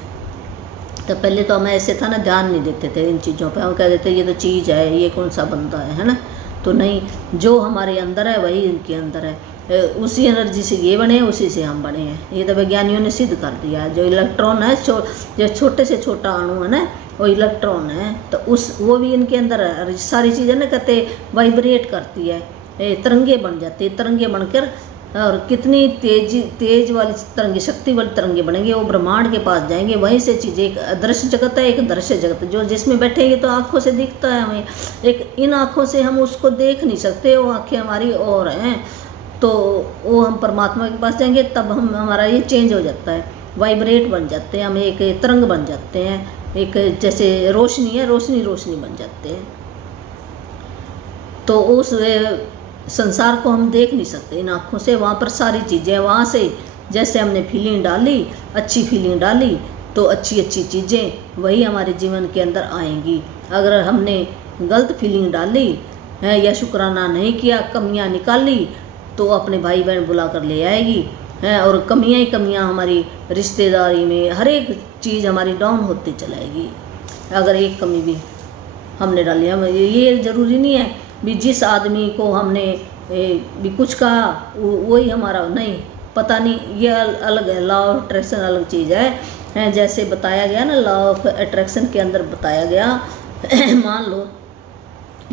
तो पहले तो हमें ऐसे था ना, ध्यान नहीं देते थे इन चीज़ों पे, हम कह देते ये तो चीज़ है, ये कौन सा बंदा है ना। तो नहीं, जो हमारे अंदर है वही इनके अंदर है, उसी एनर्जी से ये बने, उसी से हम बने हैं। ये तो वैज्ञानिकों ने सिद्ध कर दिया है। जो इलेक्ट्रॉन है, जो छोटे से छोटा अणु है ना, वो इलेक्ट्रॉन है, तो वो भी इनके अंदर है। सारी चीज़ें ना कहते वाइब्रेट करती है, तरंगे बन जाती है, तरंगे बनकर और कितनी तेज वाली तरंगे, शक्ति वाली तरंगे बनेंगे, वो ब्रह्मांड के पास जाएंगे। वहीं से चीज़ें, एक अदृश्य जगत है, एक दृश्य जगत है। जो जिसमें बैठेंगे तो आँखों से दिखता है हमें, एक इन आँखों से हम उसको देख नहीं सकते, वो आँखें हमारी और हैं। तो वो हम परमात्मा के पास जाएंगे तब हमारा ये चेंज हो जाता है, वाइब्रेट बन जाते हैं, हम एक तरंग बन जाते हैं। एक जैसे रोशनी है, रोशनी रोशनी बन जाते हैं। तो उस संसार को हम देख नहीं सकते इन आँखों से। वहाँ पर सारी चीज़ें, वहाँ से जैसे हमने फीलिंग डाली, अच्छी फीलिंग डाली, तो अच्छी अच्छी चीज़ें वही हमारे जीवन के अंदर आएंगी। अगर हमने गलत फीलिंग डाली है या शुक्राना नहीं किया, कमियां निकाली, तो अपने भाई बहन बुला कर ले आएगी है, और कमियां ही कमियां हमारी रिश्तेदारी में, हर एक चीज़ हमारी डाउन होती चलाएगी अगर एक कमी भी हमने डाली। हम ये ज़रूरी नहीं है भी जिस आदमी को हमने भी कुछ कहा वही हमारा, नहीं, पता नहीं, ये अलग है। लॉ ऑफ अट्रैक्शन अलग चीज़ है। जैसे बताया गया ना, लॉ ऑफ अट्रैक्शन के अंदर बताया गया मान लो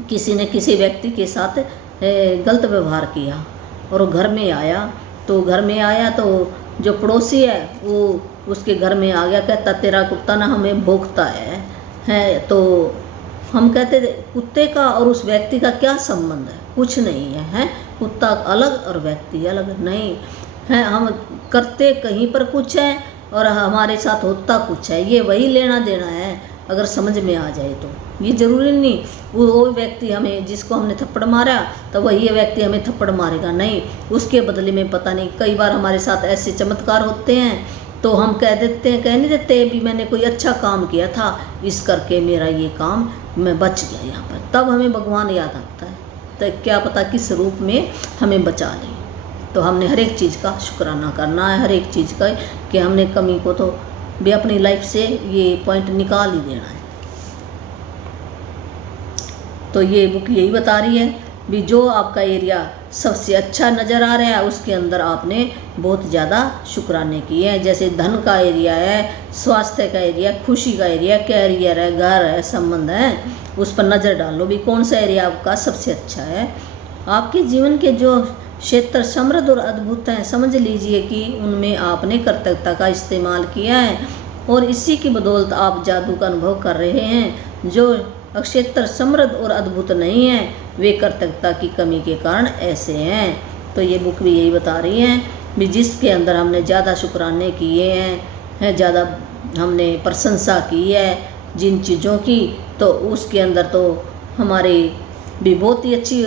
किसी ने किसी व्यक्ति के साथ गलत व्यवहार किया और वो घर में आया, तो जो पड़ोसी है वो उसके घर में आ गया, कहता तेरा कुत्ता ना हमें भौंकता है। तो हम कहते थे कुत्ते का और उस व्यक्ति का क्या संबंध है? कुछ नहीं है। कुत्ता अलग और व्यक्ति अलग नहीं है। हम करते कहीं पर कुछ है और हमारे साथ होता कुछ है, ये वही लेना देना है अगर समझ में आ जाए तो। ये ज़रूरी नहीं वो व्यक्ति हमें, जिसको हमने थप्पड़ मारा तो वही व्यक्ति हमें थप्पड़ मारेगा, नहीं, उसके बदले में पता नहीं कई बार हमारे साथ ऐसे चमत्कार होते हैं तो हम कह नहीं देते भी मैंने कोई अच्छा काम किया था, इस करके मेरा ये काम मैं बच गया यहाँ पर। तब हमें भगवान याद आता है, तो क्या पता किस रूप में हमें बचा ले। तो हमने हर एक चीज़ का शुक्राना करना है, हर एक चीज़ का कि हमने कमी को तो भी अपनी लाइफ से ये पॉइंट निकाल ही देना है। तो ये बुक यही बता रही है भी जो आपका एरिया सबसे अच्छा नज़र आ रहा है उसके अंदर आपने बहुत ज़्यादा शुक्राने किए हैं। जैसे धन का एरिया है, स्वास्थ्य का एरिया, खुशी का एरिया, कैरियर है, घर है, संबंध है, उस पर नज़र डालो भी कौन सा एरिया आपका सबसे अच्छा है। आपके जीवन के जो क्षेत्र समृद्ध और अद्भुत हैं, समझ लीजिए कि उनमें आपने कर्तव्यता का इस्तेमाल किया है और इसी की बदौलत आप जादू का अनुभव कर रहे हैं। जो क्षेत्र समृद्ध और अद्भुत नहीं है वे कर्तव्यता की कमी के कारण ऐसे हैं। तो ये बुक भी यही बता रही है भी जिसके अंदर हमने ज़्यादा शुक्राने किए हैं, ज़्यादा हमने प्रशंसा की है जिन चीज़ों की, तो उसके अंदर तो हमारे भी बहुत ही अच्छी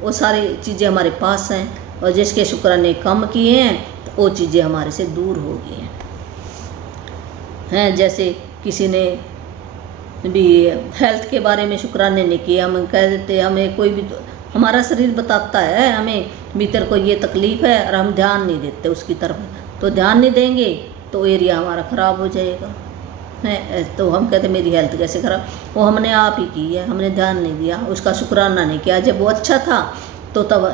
वो सारी चीज़ें हमारे पास हैं, और जिसके शुक्राने कम किए हैं तो वो चीज़ें हमारे से दूर हो गई हैं। जैसे किसी ने भी हेल्थ के बारे में शुक्राने नहीं किए, हम कह देते हमें कोई भी हमारा शरीर बताता है हमें भीतर को ये तकलीफ़ है और हम ध्यान नहीं देते उसकी तरफ, तो ध्यान नहीं देंगे तो एरिया हमारा ख़राब हो जाएगा है। तो हम कहते मेरी हेल्थ कैसे ख़राब, वो हमने आप ही की है, हमने ध्यान नहीं दिया, उसका शुक्राना नहीं किया। जब वो अच्छा था तो तब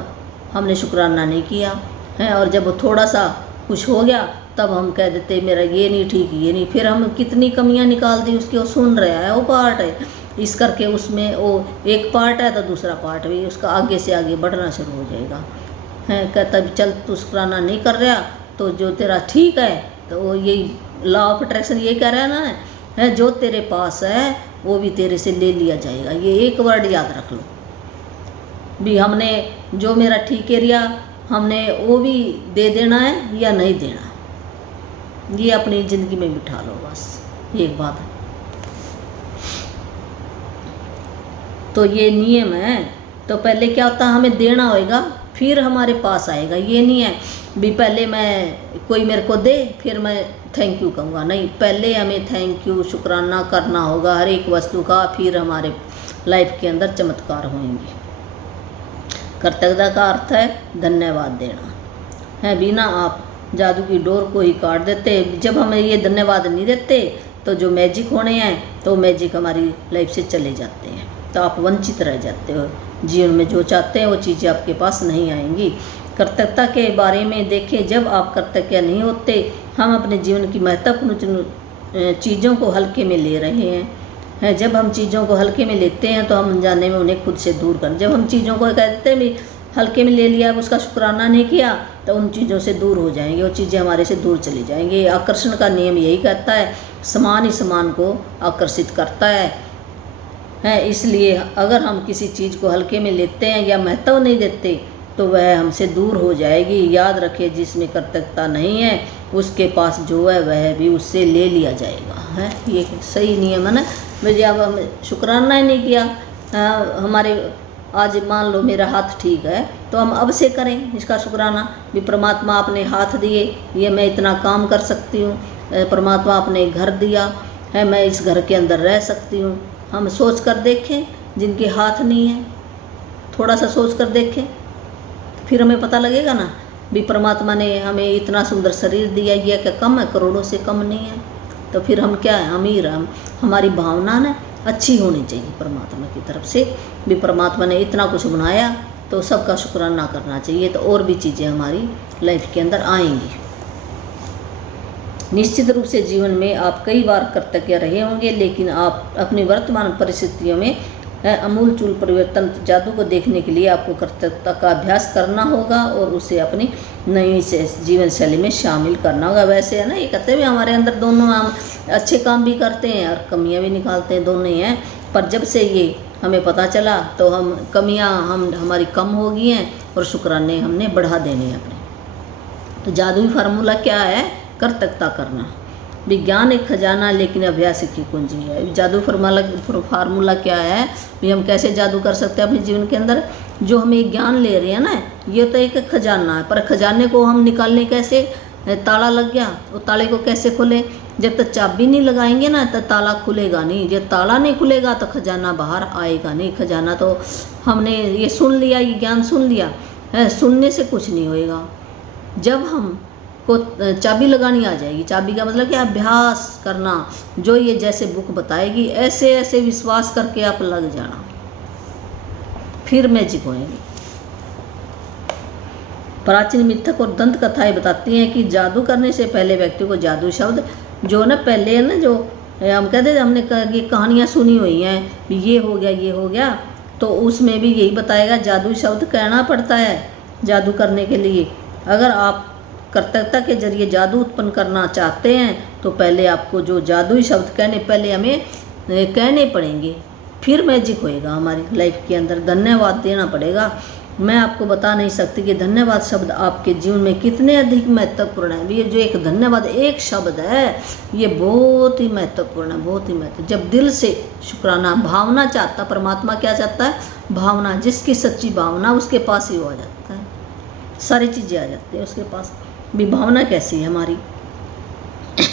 हमने शुक्राना नहीं किया है, और जब वो थोड़ा सा कुछ हो गया तब हम कह देते मेरा ये नहीं ठीक, ये नहीं, फिर हम कितनी कमियां निकाल दी उसकी। वो सुन रहा है, वो पार्ट है, इस करके उसमें वो एक पार्ट है तो दूसरा पार्ट भी उसका आगे से आगे बढ़ना शुरू हो जाएगा है। कहता भी चल तू शुक्राना नहीं कर रहा तो जो तेरा ठीक है, तो वो यही लॉ ऑफ अट्रैक्शन ये कह रहा है ना है, जो तेरे पास है वो भी तेरे से ले लिया जाएगा। ये एक वर्ड याद रख लो भी हमने जो मेरा ठीक एरिया हमने वो भी दे देना है या नहीं देना, ये अपनी ज़िंदगी में बिठा लो बस, एक बात है। तो ये नियम है। तो पहले क्या होता है, हमें देना होगा फिर हमारे पास आएगा। ये नहीं है भी पहले मैं कोई मेरे को दे फिर मैं थैंक यू कहूँगा, नहीं, पहले हमें थैंक यू शुक्राना करना होगा हर एक वस्तु का, फिर हमारे लाइफ के अंदर चमत्कार होंगे। कृतज्ञता का अर्थ है धन्यवाद देना है। बिना आप जादू की डोर को ही काट देते। जब हमें ये धन्यवाद नहीं देते तो जो मैजिक होने हैं तो मैजिक हमारी लाइफ से चले जाते हैं, तो आप वंचित रह जाते हो। जीवन में जो चाहते हैं वो चीज़ें आपके पास नहीं आएंगी। कर्तव्यता के बारे में देखें, जब आप कर्तव्य नहीं होते हम अपने जीवन की महत्वपूर्ण चीज़ों को हल्के में ले रहे हैं। जब हम चीज़ों को हल्के में लेते हैं तो हम अनजाने में उन्हें खुद से दूर कर, जब हम चीज़ों को कह देते हैं भी हल्के में ले लिया, उसका शुक्राना नहीं किया, तो उन चीज़ों से दूर हो जाएंगे, वो चीज़ें हमारे से दूर चली जाएंगी। आकर्षण का नियम यही कहता है, समान ही समान को आकर्षित करता है। इसलिए अगर हम किसी चीज़ को हल्के में लेते हैं या महत्व नहीं देते तो वह हमसे दूर हो जाएगी। याद रखें, जिसमें कर्तव्यता नहीं है उसके पास जो है वह भी उससे ले लिया जाएगा। है ये सही नियम है ना। भाई अब हम शुक्राना ही नहीं किया, हमारे आज मान लो मेरा हाथ ठीक है तो हम अब से करें इसका शुक्राना। भी परमात्मा आपने हाथ दिए, ये मैं इतना काम कर सकती हूँ, परमात्मा आपने घर दिया है, मैं इस घर के अंदर रह सकती हूँ। हम सोच कर देखें, जिनके हाथ नहीं है थोड़ा सा सोच कर देखें, फिर हमें पता लगेगा ना भी परमात्मा ने हमें इतना सुंदर शरीर दिया, ये क्या कम है, करोड़ों से कम नहीं है। तो फिर हम क्या है, अमीर हम, हमारी भावना ना अच्छी होनी चाहिए परमात्मा की तरफ से भी। परमात्मा ने इतना कुछ बनाया तो सबका शुक्राना करना चाहिए, तो और भी चीज़ें हमारी लाइफ के अंदर आएंगी। निश्चित रूप से जीवन में आप कई बार कृतज्ञ रहे होंगे, लेकिन आप अपनी वर्तमान परिस्थितियों में अमूलचूल परिवर्तन जादू को देखने के लिए आपको कृतज्ञता का अभ्यास करना होगा और उसे अपनी नई जीवन शैली में शामिल करना होगा। वैसे है ना, ये कहते हैं हमारे अंदर दोनों, हम अच्छे काम भी करते हैं और कमियां भी निकालते हैं, दोनों ही हैं। पर जब से ये हमें पता चला तो हम कमियां हमारी कम हो गई हैं और शुक्राने हमने बढ़ा देने हैं अपने। तो जादुई फार्मूला क्या है? कृतज्ञता करना। विज्ञान एक खजाना लेकिन अभ्यास की कुंजी है। जादू फार्मूला क्या है भी, हम कैसे जादू कर सकते हैं अपने जीवन के अंदर? जो हम एक ज्ञान ले रहे हैं ना, ये तो एक खजाना है, पर खजाने को हम निकालने कैसे? ताला लग गया, वो ताले को कैसे खोले? जब तक चाबी नहीं लगाएंगे ना तो ताला खुलेगा नहीं। जब ताला नहीं खुलेगा तो खजाना बाहर आएगा नहीं। खजाना तो हमने ये सुन लिया, ये ज्ञान सुन लिया है, सुनने से कुछ नहीं होएगा। जब हम को चाबी लगानी आ जाएगी, चाबी का मतलब क्या? अभ्यास करना। जो ये जैसे बुक बताएगी ऐसे ऐसे विश्वास करके आप लग जाना, फिर मैजिक होएगी। प्राचीन मिथक और दंत कथाएं बताती हैं कि जादू करने से पहले व्यक्ति को जादू शब्द जो ना पहले है ना, जो हम कहते हैं, हमने ये कहानियाँ सुनी हुई हैं, ये हो गया ये हो गया, तो उसमें भी यही बताएगा जादू शब्द कहना पड़ता है जादू करने के लिए। अगर आप कृतज्ञता के जरिए जादू उत्पन्न करना चाहते हैं तो पहले आपको जो जादुई शब्द पहले हमें कहने पड़ेंगे, फिर मैजिक होएगा हमारी लाइफ के अंदर। धन्यवाद देना पड़ेगा। मैं आपको बता नहीं सकती कि धन्यवाद शब्द आपके जीवन में कितने अधिक महत्वपूर्ण है। ये जो एक धन्यवाद एक शब्द है, ये बहुत ही महत्वपूर्ण है, बहुत ही महत्वपूर्ण। जब दिल से शुक्राना भावना चाहता, परमात्मा क्या चाहता है? भावना। जिसकी सच्ची भावना उसके पास ही हो जाता है, सारी चीज़ें आ जाती हैं उसके पास। भी भावना कैसी है हमारी?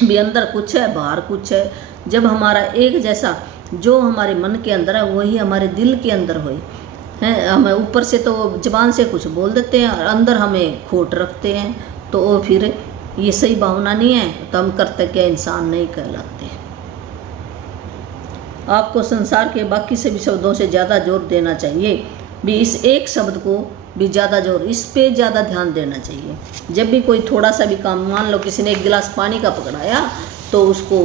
भी अंदर कुछ है, बाहर कुछ है। जब हमारा एक जैसा जो हमारे मन के अंदर है वही हमारे दिल के अंदर हो है। हम ऊपर से तो जबान से कुछ बोल देते हैं और अंदर हमें खोट रखते हैं, तो वो फिर ये सही भावना नहीं है, तो हम कृतज्ञ इंसान नहीं कहलाते। आपको संसार के बाकी सभी शब्दों से ज़्यादा जोर देना चाहिए। भी इस एक शब्द को भी ज़्यादा जोर, इस पे ज़्यादा ध्यान देना चाहिए। जब भी कोई थोड़ा सा भी काम, मान लो किसी ने एक गिलास पानी का पकड़ाया तो उसको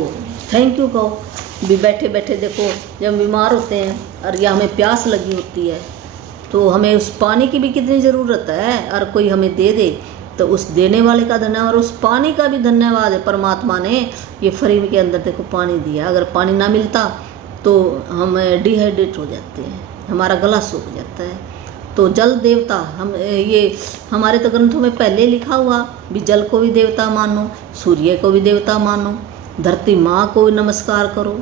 थैंक यू कहो। भी बैठे बैठे देखो, जब हम बीमार होते हैं और या हमें प्यास लगी होती है तो हमें उस पानी की भी कितनी ज़रूरत है, और कोई हमें दे दे तो उस देने वाले का धन्यवाद, और उस पानी का भी धन्यवाद है। परमात्मा ने ये फ्री के अंदर देखो पानी दिया। अगर पानी ना मिलता तो हम डिहाइड्रेट हो जाते हैं, हमारा गला सूख जाता है। तो जल देवता, हम ये हमारे तो ग्रंथों में पहले लिखा हुआ भी, जल को भी देवता मानो, सूर्य को भी देवता मानो, धरती माँ को नमस्कार करो,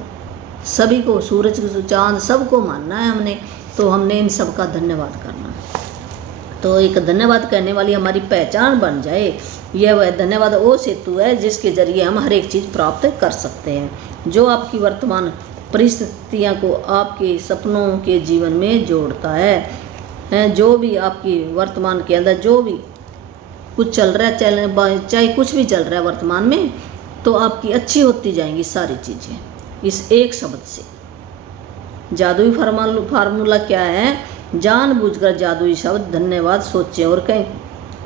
सभी को, सूरज चांद सबको मानना है हमने। तो हमने इन सब का धन्यवाद करना है। तो एक धन्यवाद कहने वाली हमारी पहचान बन जाए, यह वह धन्यवाद वो सेतु है जिसके जरिए हम हर एक चीज़ प्राप्त कर सकते हैं जो आपकी वर्तमान परिस्थितियाँ को आपके सपनों के जीवन में जोड़ता है। जो भी आपकी वर्तमान के अंदर जो भी कुछ चल रहा है, चाहे कुछ भी चल रहा है वर्तमान में, तो आपकी अच्छी होती जाएंगी सारी चीज़ें इस एक शब्द से। जादुई फार्मूला क्या है? जानबूझकर जादुई शब्द धन्यवाद सोचें और कहें।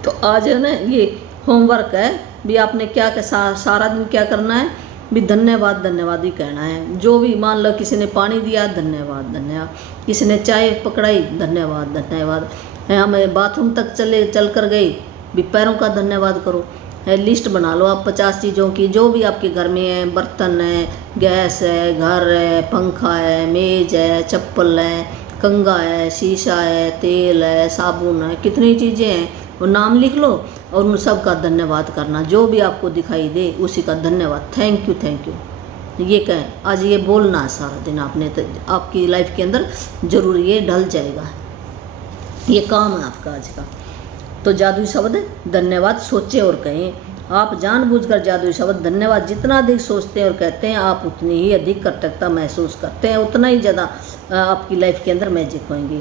तो आज है ना, ये होमवर्क है भी, आपने क्या सारा दिन क्या करना है भी, धन्यवाद धन्यवाद ही कहना है। जो भी, मान लो किसी ने पानी दिया, धन्यवाद धन्यवाद, किसी ने चाय पकड़ाई, धन्यवाद धन्यवाद, हमें बाथरूम तक चल कर गई भी, पैरों का धन्यवाद करो। लिस्ट बना लो आप 50 चीज़ों की, जो भी आपके घर में है, बर्तन है, गैस है, घर है, पंखा है, मेज है, चप्पल है, कंघा है, शीशा है, तेल है, साबुन है, कितनी चीज़ें हैं, वो नाम लिख लो और उन सब का धन्यवाद करना, जो भी आपको दिखाई दे उसी का धन्यवाद, थैंक यू ये कहें। आज ये बोलना है सारा दिन आपने, तो आपकी लाइफ के अंदर जरूर ये ढल जाएगा, ये काम है आपका आज का। तो जादुई शब्द धन्यवाद सोचें और कहें। आप जानबूझकर जादुई शब्द धन्यवाद जितना अधिक सोचते हैं और कहते हैं, आप उतनी ही अधिक कृतज्ञता महसूस करते हैं, उतना ही ज़्यादा आपकी लाइफ के अंदर मैजिक होंगी।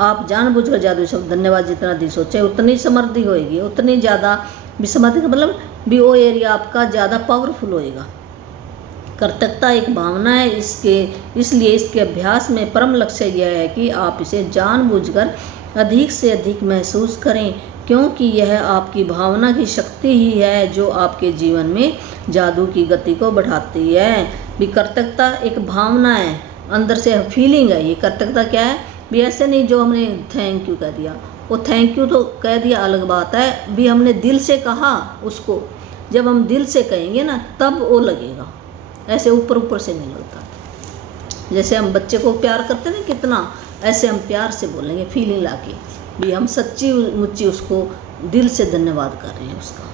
आप जानबूझकर जादुई शब्द धन्यवाद जितना अधिक सोचें उतनी समृद्धि होएगी, उतनी ज़्यादा भी समृद्धि का मतलब भी वो एरिया आपका ज़्यादा पावरफुल होएगा। कृतज्ञता एक भावना है, इसलिए इसके अभ्यास में परम लक्ष्य यह है कि आप इसे जानबूझकर अधिक से अधिक महसूस करें, क्योंकि यह आपकी भावना की शक्ति ही है जो आपके जीवन में जादू की गति को बढ़ाती है। भी कृतज्ञता एक भावना है, अंदर से फीलिंग है। ये कृतज्ञता क्या है भी, ऐसे नहीं जो हमने थैंक यू कह दिया, वो थैंक यू तो कह दिया अलग बात है, भी हमने दिल से कहा उसको। जब हम दिल से कहेंगे ना तब वो लगेगा, ऐसे ऊपर ऊपर से नहीं लगता। जैसे हम बच्चे को प्यार करते हैं कितना, ऐसे हम प्यार से बोलेंगे फीलिंग लाके भी हम सच्ची मुच्ची उसको दिल से धन्यवाद कर रहे हैं उसका।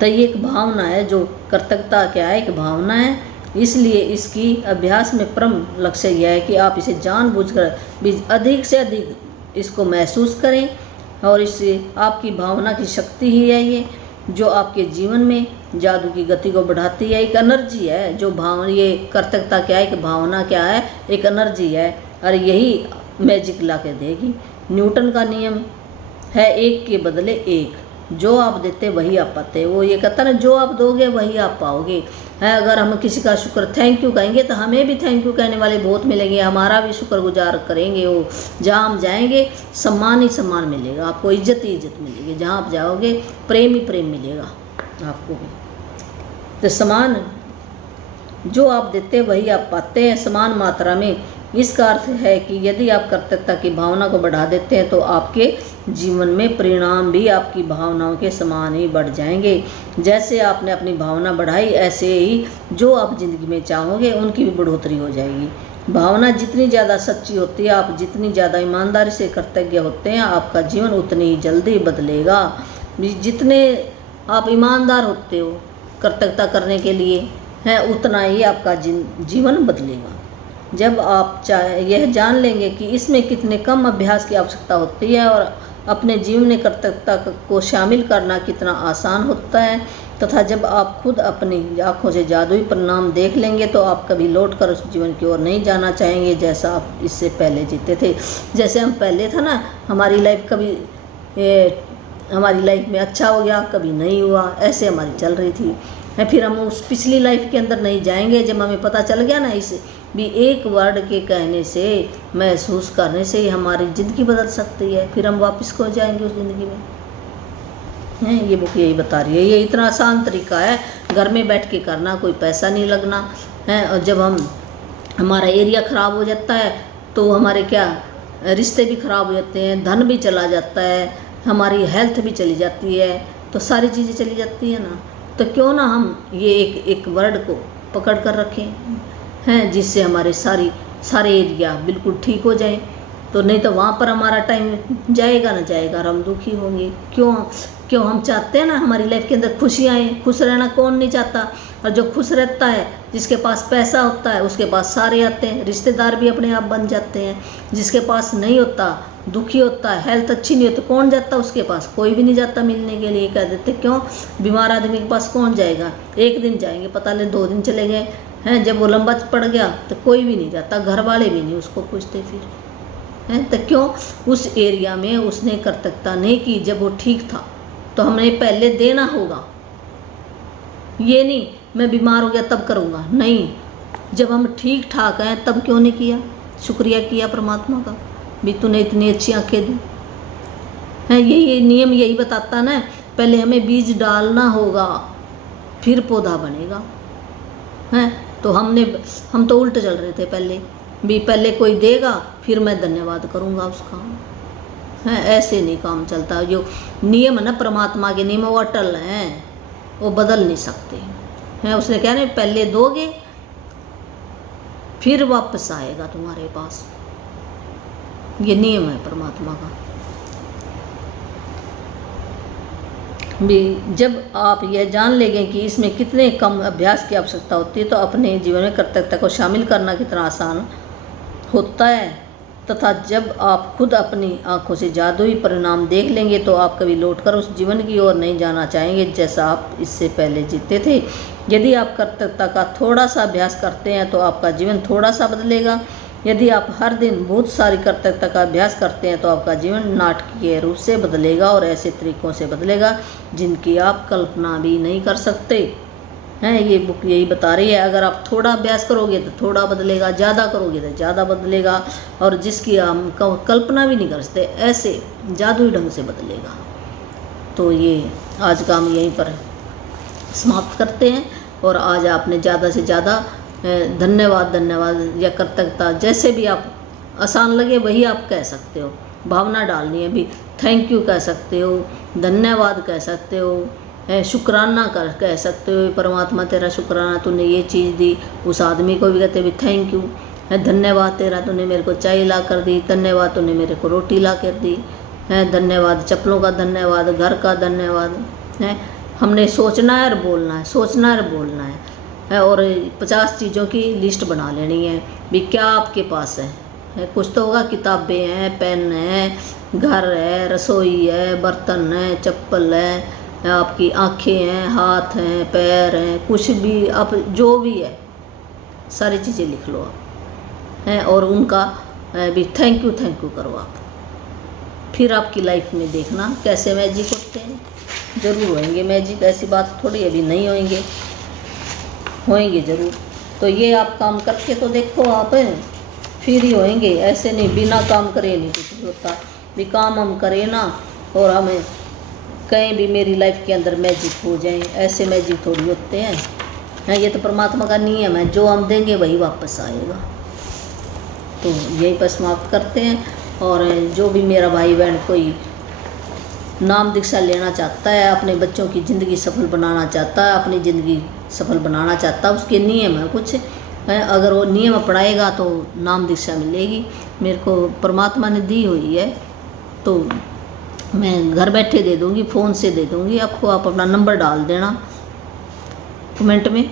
तो ये एक भावना है, जो कृतज्ञता क्या है, एक भावना है। इसलिए इसकी अभ्यास में परम लक्ष्य यह है कि आप इसे जानबूझकर भी अधिक से अधिक इसको महसूस करें, और इससे आपकी भावना की शक्ति ही है ये जो आपके जीवन में जादू की गति को बढ़ाती है। एक एनर्जी है जो भावना, ये कृतज्ञता क्या है, एक भावना क्या है, एक एनर्जी है, और यही मैजिक ला के देगी। न्यूटन का नियम है एक के बदले एक, जो आप देते वही आप पाते। वो ये कहता है ना, जो आप दोगे वही आप पाओगे। है अगर हम किसी का शुक्र थैंक यू कहेंगे तो हमें भी थैंक यू कहने वाले बहुत मिलेंगे, हमारा भी शुक्रगुजार करेंगे। वो जहाँ हम जाएंगे सम्मान ही सम्मान मिलेगा आपको, इज्जत ही इज्जत मिलेगी। जहाँ आप जाओगे प्रेम ही प्रेम मिलेगा आपको भी। तो समान जो आप देते वही आप पाते हैं, समान मात्रा में। इसका अर्थ है कि यदि आप कृतज्ञता की भावना को बढ़ा देते हैं तो आपके जीवन में परिणाम भी आपकी भावनाओं के समान ही बढ़ जाएंगे। जैसे आपने अपनी भावना बढ़ाई, ऐसे ही जो आप ज़िंदगी में चाहोगे उनकी भी बढ़ोतरी हो जाएगी। भावना जितनी ज़्यादा सच्ची होती है, आप जितनी ज़्यादा ईमानदारी से कृतज्ञ होते हैं, आपका जीवन उतनी ही जल्दी बदलेगा। जितने आप ईमानदार होते हो कृतज्ञता करने के लिए है, उतना ही आपका जीवन बदलेगा। जब आप यह जान लेंगे कि इसमें कितने कम अभ्यास की आवश्यकता होती है और अपने जीवन में कृतज्ञता को शामिल करना कितना आसान होता है, तथा जब आप खुद अपनी आँखों से जादुई परिणाम देख लेंगे तो आप कभी लौटकर उस जीवन की ओर नहीं जाना चाहेंगे जैसा आप इससे पहले जीते थे। जैसे हम पहले था ना, हमारी लाइफ कभी हमारी लाइफ में अच्छा हो गया, कभी नहीं हुआ, ऐसे हमारी चल रही थी। फिर हम उस पिछली लाइफ के अंदर नहीं जाएंगे। जब हमें पता चल गया ना, इस भी एक वर्ड के कहने से, महसूस करने से ही हमारी ज़िंदगी बदल सकती है, फिर हम वापस खो जाएंगे उस ज़िंदगी में। हैं, ये बुक यही बता रही है। ये इतना आसान तरीका है, घर में बैठ के करना, कोई पैसा नहीं लगना है। और जब हमारा एरिया ख़राब हो जाता है तो हमारे क्या रिश्ते भी ख़राब हो जाते हैं, धन भी चला जाता है, हमारी हेल्थ भी चली जाती है, तो सारी चीज़ें चली जाती है ना। तो क्यों ना हम ये एक वर्ड को पकड़ कर रखें हैं, जिससे हमारे सारे एरिया बिल्कुल ठीक हो जाए। तो नहीं तो वहाँ पर हमारा टाइम जाएगा ना जाएगा और हम दुखी होंगे। क्यों हम चाहते हैं ना हमारी लाइफ के अंदर खुशियाँ आए। खुश रहना कौन नहीं चाहता। और जो खुश रहता है, जिसके पास पैसा होता है उसके पास सारे आते हैं, रिश्तेदार भी अपने आप बन जाते हैं। जिसके पास नहीं होता, दुखी होता है, हेल्थ अच्छी नहीं होती, कौन जाता उसके पास? कोई भी नहीं जाता मिलने के लिए। कह देते क्यों, बीमार आदमी के पास कौन जाएगा? एक दिन जाएंगे, पता नहीं 2 दिन चले गए हैं, जब वो लंबा पड़ गया तो कोई भी नहीं जाता, घर वाले भी नहीं उसको पूछते फिर हैं। तो क्यों, उस एरिया में उसने कृतज्ञता नहीं की जब वो ठीक था। तो हमने पहले देना होगा, ये नहीं मैं बीमार हो गया तब करूँगा, नहीं, जब हम ठीक ठाक हैं तब क्यों नहीं किया? शुक्रिया किया परमात्मा का भी तूने इतनी अच्छी आंखें दी हैं। ये नियम यही बताता ना, पहले हमें बीज डालना होगा फिर पौधा बनेगा हैं। तो हम तो उल्टे चल रहे थे पहले कोई देगा फिर मैं धन्यवाद करूँगा उसका हैं। ऐसे नहीं काम चलता। जो नियम है ना परमात्मा के नियम, वो अटल हैं, वो बदल नहीं सकते हैं। उसने क्या ना, पहले दोगे फिर वापस आएगा तुम्हारे पास। ये नियम है परमात्मा का। भी जब आप यह जान लेंगे कि इसमें कितने कम अभ्यास की आवश्यकता होती है, तो अपने जीवन में कृतज्ञता को शामिल करना कितना आसान होता है, तथा जब आप खुद अपनी आंखों से जादुई परिणाम देख लेंगे तो आप कभी लौटकर उस जीवन की ओर नहीं जाना चाहेंगे जैसा आप इससे पहले जीते थे। यदि आप कृतज्ञता का थोड़ा सा अभ्यास करते हैं तो आपका जीवन थोड़ा सा बदलेगा। यदि आप हर दिन बहुत सारी कृतज्ञता का अभ्यास करते हैं तो आपका जीवन नाटकीय रूप से बदलेगा और ऐसे तरीक़ों से बदलेगा जिनकी आप कल्पना भी नहीं कर सकते हैं। ये बुक यही बता रही है, अगर आप थोड़ा अभ्यास करोगे तो थोड़ा बदलेगा, ज़्यादा करोगे तो ज़्यादा बदलेगा, और जिसकी हम कल्पना भी नहीं कर सकते ऐसे जादुई ढंग से बदलेगा। तो ये आज का हम यहीं पर समाप्त करते हैं। और आज आपने ज़्यादा से ज़्यादा धन्यवाद या कृतज्ञता, जैसे भी आप आसान लगे वही आप कह सकते हो, भावना डालनी है भी। थैंक यू कह सकते हो, धन्यवाद कह सकते हो, शुक्राना कह सकते हो, परमात्मा तेरा शुक्राना तूने ये चीज़ दी। उस आदमी को भी कहते भी थैंक यू, धन्यवाद तेरा तूने मेरे को चाय ला कर दी, धन्यवाद तूने मेरे को रोटी ला कर दी, धन्यवाद चप्पलों का, धन्यवाद घर का, धन्यवाद है। हमने सोचना है और बोलना है, सोचना है और बोलना है, और 50 चीज़ों की लिस्ट बना लेनी है भी क्या आपके पास है। कुछ तो होगा, किताबें हैं, पेन है, घर है, रसोई है, बर्तन है, चप्पल है, आपकी आँखें हैं, हाथ हैं, पैर हैं, कुछ भी आप जो भी है सारी चीज़ें लिख लो आप हैं, और उनका भी थैंक यू करो आप। फिर आपकी लाइफ में देखना कैसे मैजिक होते हैं, ज़रूर होंगे मैजिक, ऐसी बात थोड़ी अभी नहीं होंगे ज़रूर। तो ये आप काम करके तो देखो आप, फिर ही होंगे, ऐसे नहीं बिना काम करे नहीं कुछ भी होता। भी काम हम करें ना, और हमें कहीं भी मेरी लाइफ के अंदर मैजिक हो जाए, ऐसे मैजिक थोड़ी होते हैं। ये तो परमात्मा का नियम है, जो हम देंगे वही वापस आएगा। तो यही पर समाप्त करते हैं। और जो भी मेरा भाई बहन कोई नाम दीक्षा लेना चाहता है, अपने बच्चों की ज़िंदगी सफल बनाना चाहता है, अपनी ज़िंदगी सफल बनाना चाहता है, उसके नियम है कुछ है, अगर वो नियम अपनाएगा तो नाम दीक्षा मिलेगी। मेरे को परमात्मा ने दी हुई है, तो मैं घर बैठे दे दूँगी, फ़ोन से दे दूँगी आपको। आप अपना नंबर डाल देना कमेंट में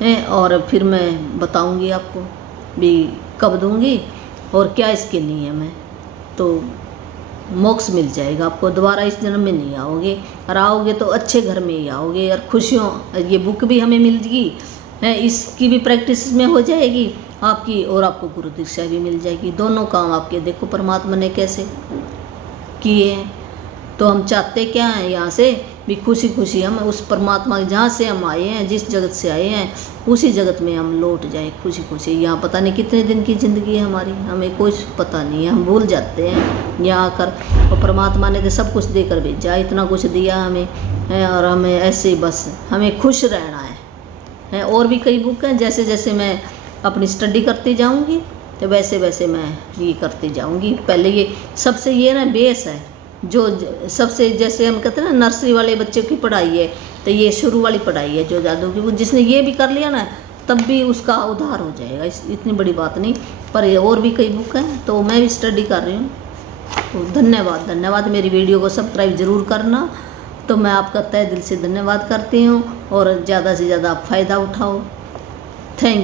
है, और फिर मैं बताऊँगी आपको भी कब दूँगी और क्या इसके नियम है। तो मोक्ष मिल जाएगा आपको, दोबारा इस जन्म में नहीं आओगे, और आओगे तो अच्छे घर में ही आओगे, और खुशियों। ये बुक भी हमें मिल गई है, इसकी भी प्रैक्टिस में हो जाएगी आपकी, और आपको गुरु दीक्षा भी मिल जाएगी। दोनों काम आपके देखो परमात्मा ने कैसे किए हैं। तो हम चाहते क्या हैं यहाँ से भी खुशी खुशी हम उस परमात्मा जहाँ से हम आए हैं, जिस जगत से आए हैं, उसी जगत में हम लौट जाए खुशी खुशी। यहाँ पता नहीं कितने दिन की ज़िंदगी है हमारी, हमें कुछ पता नहीं है, हम भूल जाते हैं यहाँ आकर। और परमात्मा ने तो सब कुछ देकर भेजा, इतना कुछ दिया हमें है, और हमें ऐसे बस हमें खुश रहना है। और भी कई बुक हैं, जैसे जैसे मैं अपनी स्टडी करती जाऊँगी तो वैसे वैसे मैं ये करती जाऊँगी। पहले ये सबसे ये ना बेस है, जो सबसे जैसे हम कहते हैं ना नर्सरी वाले बच्चे की पढ़ाई है, तो ये शुरू वाली पढ़ाई है जो जादू की। वो जिसने ये भी कर लिया ना तब भी उसका उद्धार हो जाएगा, इतनी बड़ी बात नहीं। पर ये और भी कई बुक हैं, तो मैं भी स्टडी कर रही हूँ। तो धन्यवाद, मेरी वीडियो को सब्सक्राइब ज़रूर करना। तो मैं आपका तहे दिल से धन्यवाद करती हूँ, और ज़्यादा से ज़्यादा आप फ़ायदा उठाओ। थैंक